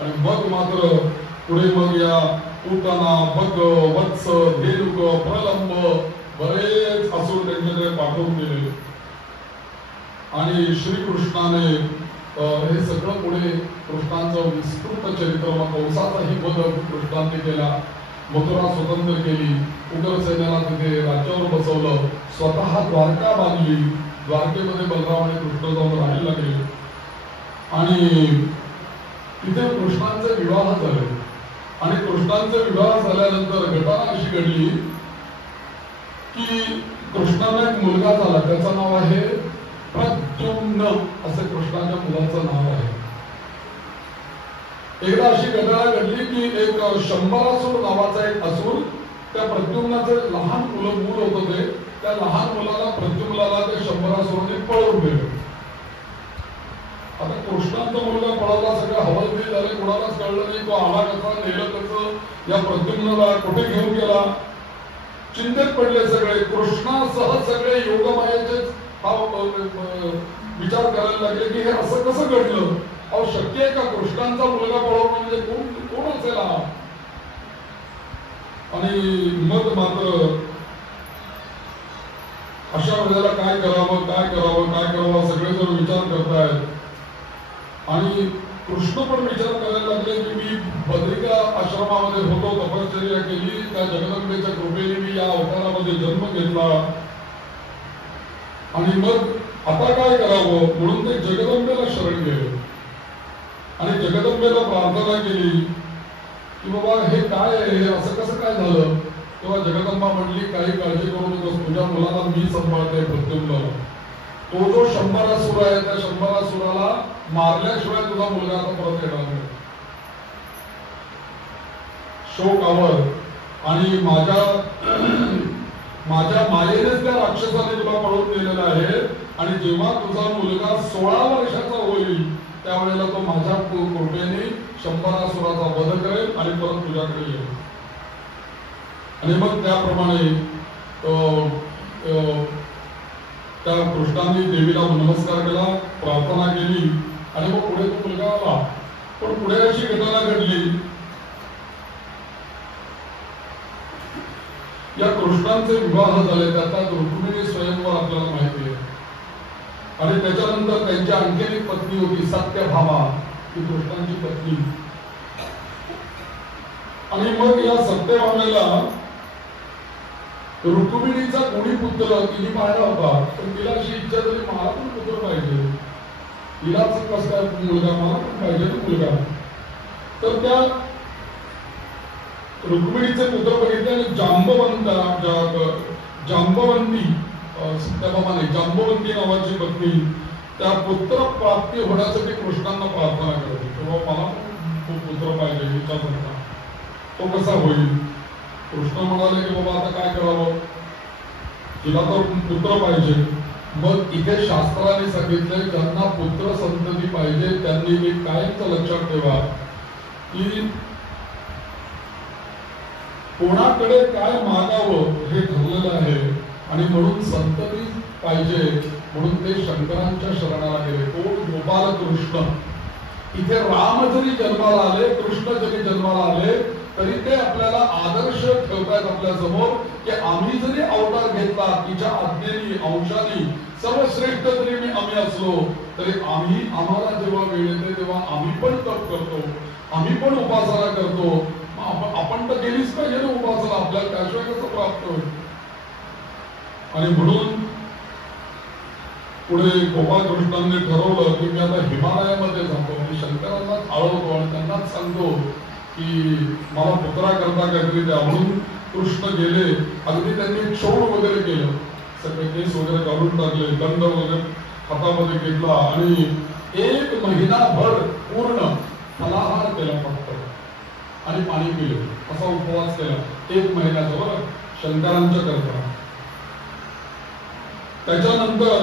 आणि मग मात्र पुढे मग या पूतना, बग, वत्स, धेनुक, प्रलंब बरेच असुर त्यांच्याकडे पाठवून दिले. आणि श्रीकृष्णाने हे सगळं पुढे कृष्णांचं विस्तृत चरित्र, कंसाचाही वध कृष्णांनी केला. मथुरा स्वतंत्र केली. उग्रसेनाला तिथे राज्यावर बसवलं. स्वतः द्वारका बांधली. द्वारकेमध्ये बलराम आणि कृष्ण जाऊन राहायला लागले आणि तिथे कृष्णांचे विवाह झाले. आणि कृष्णांचे विवाह झाल्यानंतर घटना अशी घडली की कृष्णाला एक मुलगा झाला. त्याचं नाव आहे प्रद्युम्न, असं कृष्णाच्या मुलाचं नाव आहे. एकदा अशी घटना घडली की एक शंभरासूर नावाचा एक असुर, त्या प्रद्युम्नाचं लहान मूल होतं ते, त्या लहान मुलाला प्रद्युम्नाला त्या शंभरासुराने पळवून गेले. आता कृष्णांचा मुलगा पळाला, सगळं हवालदिल झाले, कोणालाच कळलं नाही तो आला कसा, नेलं कसं, या प्रद्युम्नाला कुठे घेऊन गेला, चिंतेत पडले सगळे. कृष्णासह सगळे योगमायेचे विचार करायला लागले की हे असं कसं घडलं, अहो शक्य आहे का कृष्णांचा मुलगा पळवणं, म्हणजे कोण असेल हा. आणि मग मात्र अशा वेळेला काय करावं काय करावं काय करावं सगळेजण विचार करतायत. आणि कृष्ण पण विचार करायला लागले की मी बद्रिका आश्रमामध्ये होतो, तपश्चर्या केली, त्या जगदंबेच्या कृपेने मी या अवतारामध्ये जन्म घेतला, आणि मग आता काय करावं म्हणून ते जगदंबेला शरण गेले आणि जगदंबेला प्रार्थना केली की बाबा हे काय आहे, हे असं कसं काय झालं. तेव्हा जगदंबा म्हणली काही काळजी करू नकोस, तुझ्या मुलाला मी सांभाळते प्रद्युम्न. तो जो 100 असुर आहे त्या 100 असुराला मारल्याशिवाय तुझा मुलगा आता परत येणार नाही. शोकावर आणि माझ्या मायेनेच त्या राक्षसाने तुला पळवून दिलेला आहे, आणि जेव्हा तुझा मुलगा 16 वर्षाचा होईल त्यावेळेला तो माझ्या कृपेने 100 असुराचा वध करेल आणि परत तुझ्याकडे येईल. आणि मग त्याप्रमाणे त्या कृष्णांनी देवीला नमस्कार केला, प्रार्थना केली, आणि मग पुढे तो मुलगा आला. पण पुढे अशी घटना घडली, या कृष्णांचे विवाह झाले, त्याचा रुक्मिणी स्वयंवर आपल्याला माहिती आहे. आणि त्याच्यानंतर त्यांची आणखी एक पत्नी होती सत्यभामा, ती कृष्णांची पत्नी. आणि मग या सत्यभामेला रुक्मिणीचा कोणी पुत्र तिने पाहिला होता, पण तिला अशी इच्छा झाली मला पण पुत्र पाहिजे, तिलाच कसं काय मुलगा, मला पण पाहिजे ना मुलगा. तर त्या रुक्मिणीचे पुत्र बघितले आणि जांबवंती सत्यभामाने जांबवंती नावाची पत्नी त्या पुत्र प्राप्ती होण्यासाठी कृष्णांना प्रार्थना करते, तेव्हा मला पण पुत्र पाहिजे विचार करता, तो कसा होईल. कृष्ण म्हणाले की बाबा आता काय करावं, तिला तर पुत्र पाहिजे. मग इथे शास्त्राने सांगितले ज्यांना पुत्र संतती पाहिजे त्यांनी मी कायमच लक्षात ठेवा की कोणाकडे काय मागावं हे ठरलेलं आहे, आणि म्हणून संतती पाहिजे म्हणून ते शंकरांच्या शरणाला गेले. कोण, गोपाल कृष्ण. इथे राम जरी जन्माला आले, कृष्ण जरी जन्माला आले, तरी ते आपल्याला आदर्श ठेवतायत आपल्या समोर की आम्ही जरी अवतार घेतला तिच्या आज्ञेने अंशाने सर्वश्रेष्ठ जरी आम्ही असलो तरी आम्हाला जेव्हा वेळ येते तेव्हा आम्ही पण तप करतो, आम्ही पण उपासना करतो. आपण तर गेलीच पाहिजे ना उपासना, आपल्याला त्याशिवाय कसं प्राप्त होईल. आणि म्हणून पुढे गोपाळकृष्णांनी ठरवलं की मी आता हिमालयामध्ये जातो आणि शंकरांनाच आळवतो आणि त्यांनाच सांगतो की मला पुत्रा करता काहीतरी द्या. म्हणून कृष्ण गेले, अगदी त्यांनी क्षौर वगैरे केलं, सगळे केस वगैरे काढून टाकले, दंड वगैरे हातामध्ये घेतला आणि 1 महिनाभर पूर्ण फलाहार केला फक्त आणि पाणी पिले, असा उपवास केला 1 महिन्याचा बरं शंकरांच्या करता. त्याच्यानंतर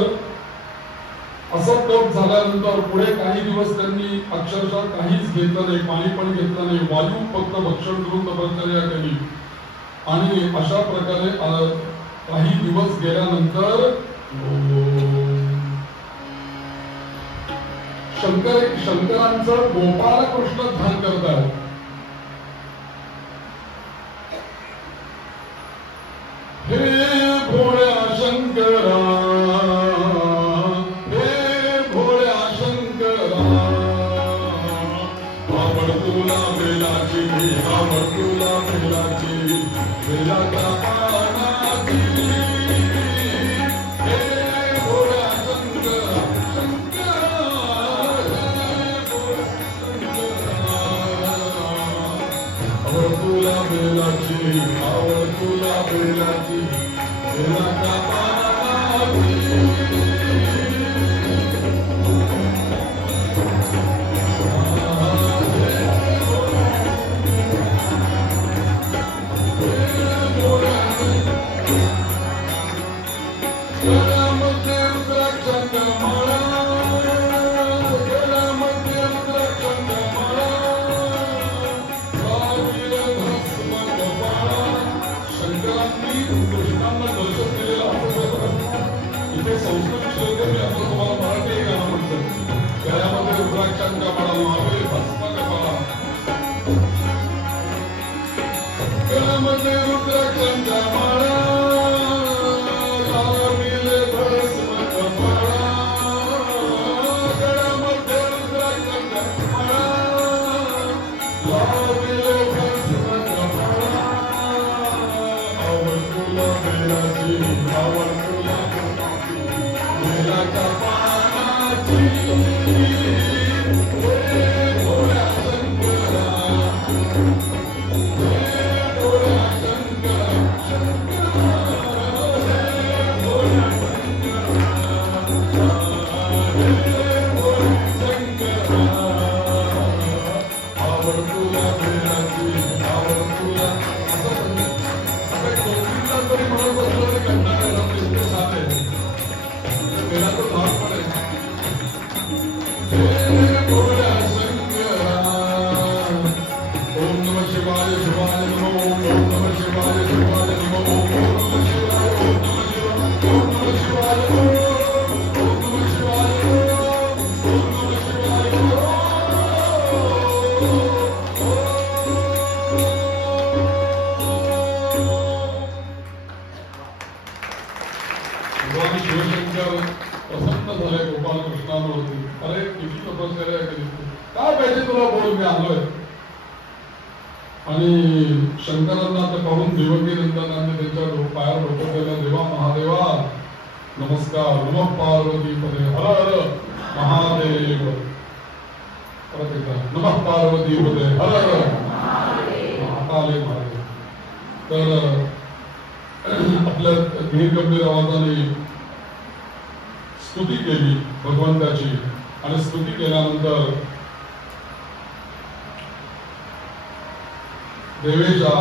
असं तप झाल्यानंतर पुढे काही दिवस त्यांनी अक्षरशः काहीच घेतलं नाही, पाणी पण घेतलं नाही, वायू फक्त भक्षण करून तपश्चर्या केली. आणि अशा प्रकारे काही दिवस गेल्यानंतर शंकरांचं गोपाळ कृष्ण ध्यान करतात. हे भोळ्या शंकरा, हे भोळ्या शंकरा, आवड तुला बेलाची, आवड तुला बेलाची, बेलाच्या पानाची. हे भोळ्या शंकरा, शंकरा, हे भोळ्या शंकरा, आवड तुला बेलाची, आवड तुला बेलाची, बेलाच्या पानाची. गळ्यामध्ये रुद्राक्षांच्या माळा लाविले भस्म कपाळा गळ्यामध्ये रुद्राक्षांच्या माळा लाविले भस्म कपाळा आवड तुला बेलाची आवड तुला बेलाच्या पानाची प्रसन्न झाले गोपाल कृष्णावरती. अरे किती तपश्चर्या केली, काय पाहिजे तुला बोल, मी आलोय. आणि शंकरांना ते पाहून देवकी नंदनाने त्यांच्या पायावर डोकं केलं. देवा महादेवा नमस्कार, नमः पार्वती पदे हर हर महादेव. परत एकदा नमः पार्वती पदे हर हर महाकाले महादेव. तर आपल्या धीर गंभीर आवाजाने स्तुती केली भगवंताची. आणि स्तुती केल्यानंतर देवेशा,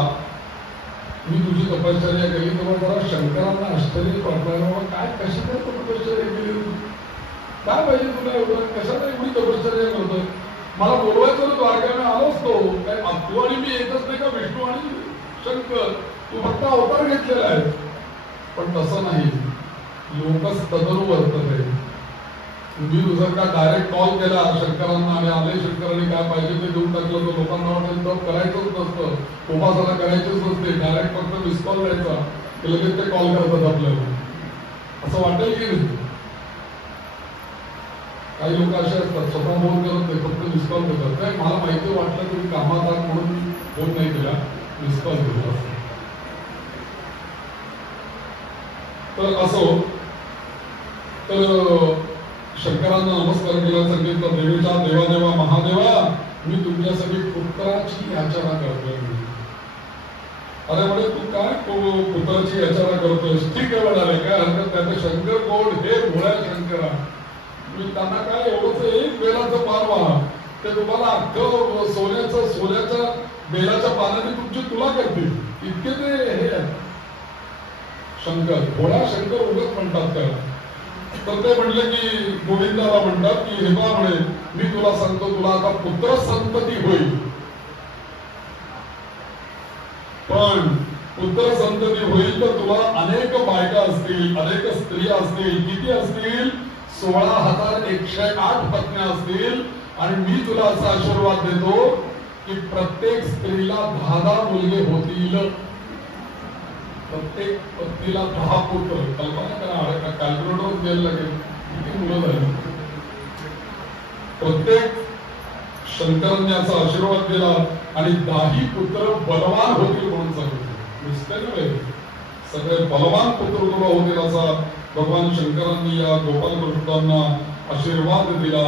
मी तुझी तपश्चर्या केली तेव्हा जरा शंकरांना आश्चर्य वाटलं. काय कशी काय तपश्चर्या केली, काय पाहिजे तुला एवढं, कशाला एवढी तपश्चर्या करतोय? मला बोलवायचं ना द्वारकाने आलो असतो. काय तू आणि मी एकच नाही का, विष्णू आणि शंकर, तू फक्त अवतार घेतलेला आहे. पण तसं नाही, लोकच तदनु वर्तते. मी जर का डायरेक्ट कॉल केला शंकरांना आणि आले शंकरांनी काय पाहिजे ते देऊन टाकलं तर लोकांना वाटेल तर करायचंच नसतं, उपासना करायचीच नसते. डायरेक्ट फक्त मिस कॉल द्यायचा की लगेच ते कॉल करतात आपल्याला, असं वाटेल की नाही? काही लोक असे असतात स्वतः फोन करत नाही, फक्त मिस कॉल करतात. काय मला माहिती वाटलं तुम्ही कामात आहात म्हणून मी फोन नाही केला, मिस कॉल केला असं. तर असो, तर शंकरांना नमस्कार केला, सांगितलं देवीचा देवादेवा महादेवा, मी तुमच्यासाठी पुत्राची याचना करतोय. अरे म्हणे तू काय पुत्राची याचना करतोयस? ठीक आहे म्हणाले, काय हरकत नाही. शंकर कोण? हे भोळ्या शंकरा. मी त्यांना काय एवढंच एक बेलाचं पान वाहा, ते तुम्हाला अख्खं सोन्याच्या बेलाच्या पानाने तुमची तुला करतील, इतके ते हे आहे. शंकर भोळा शंकर उगत म्हणतात का? तर ते म्हणले की गोविंदाला म्हणतात की हे बा म्हणे, मी तुला सांगतो, तुला आता पुत्र संतती होईल. पण पुत्र संतती होईल तर तुला अनेक बायका असतील, अनेक स्त्रिया असतील. किती असतील? 16,108 पत्न्या असतील. आणि मी तुला असा आशीर्वाद देतो की प्रत्येक स्त्रीला 10 मुलगे होतील. प्रत्येक पत्नीला 10 पुत्र. कल्पना करा, कॅल्क्युलेटर द्यायला लागेल किती मुलं झाली. प्रत्येक शंकरांनी असा आशीर्वाद दिला आणि 10 पुत्र बलवान होतील म्हणून सांगितलं. सगळे बलवान पुत्र तुला होतील असा भगवान शंकरांनी या गोपाल कृष्णांना आशीर्वाद दिला.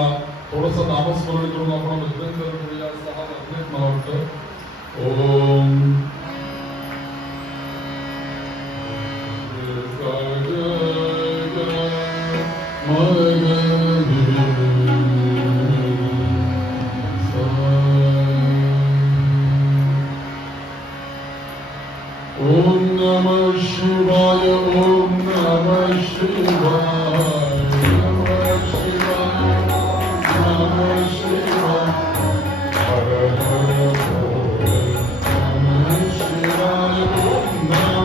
थोडस नामस्मरण करून आपण मध्यंतर करूया असं हा वाटत मला वाटतं. ओम ओम नमः शिवाय. ओम नमः शिवाय. नमः शिवाय. नमः शिवाय. हर हर बोल नमः शिवाय. ओम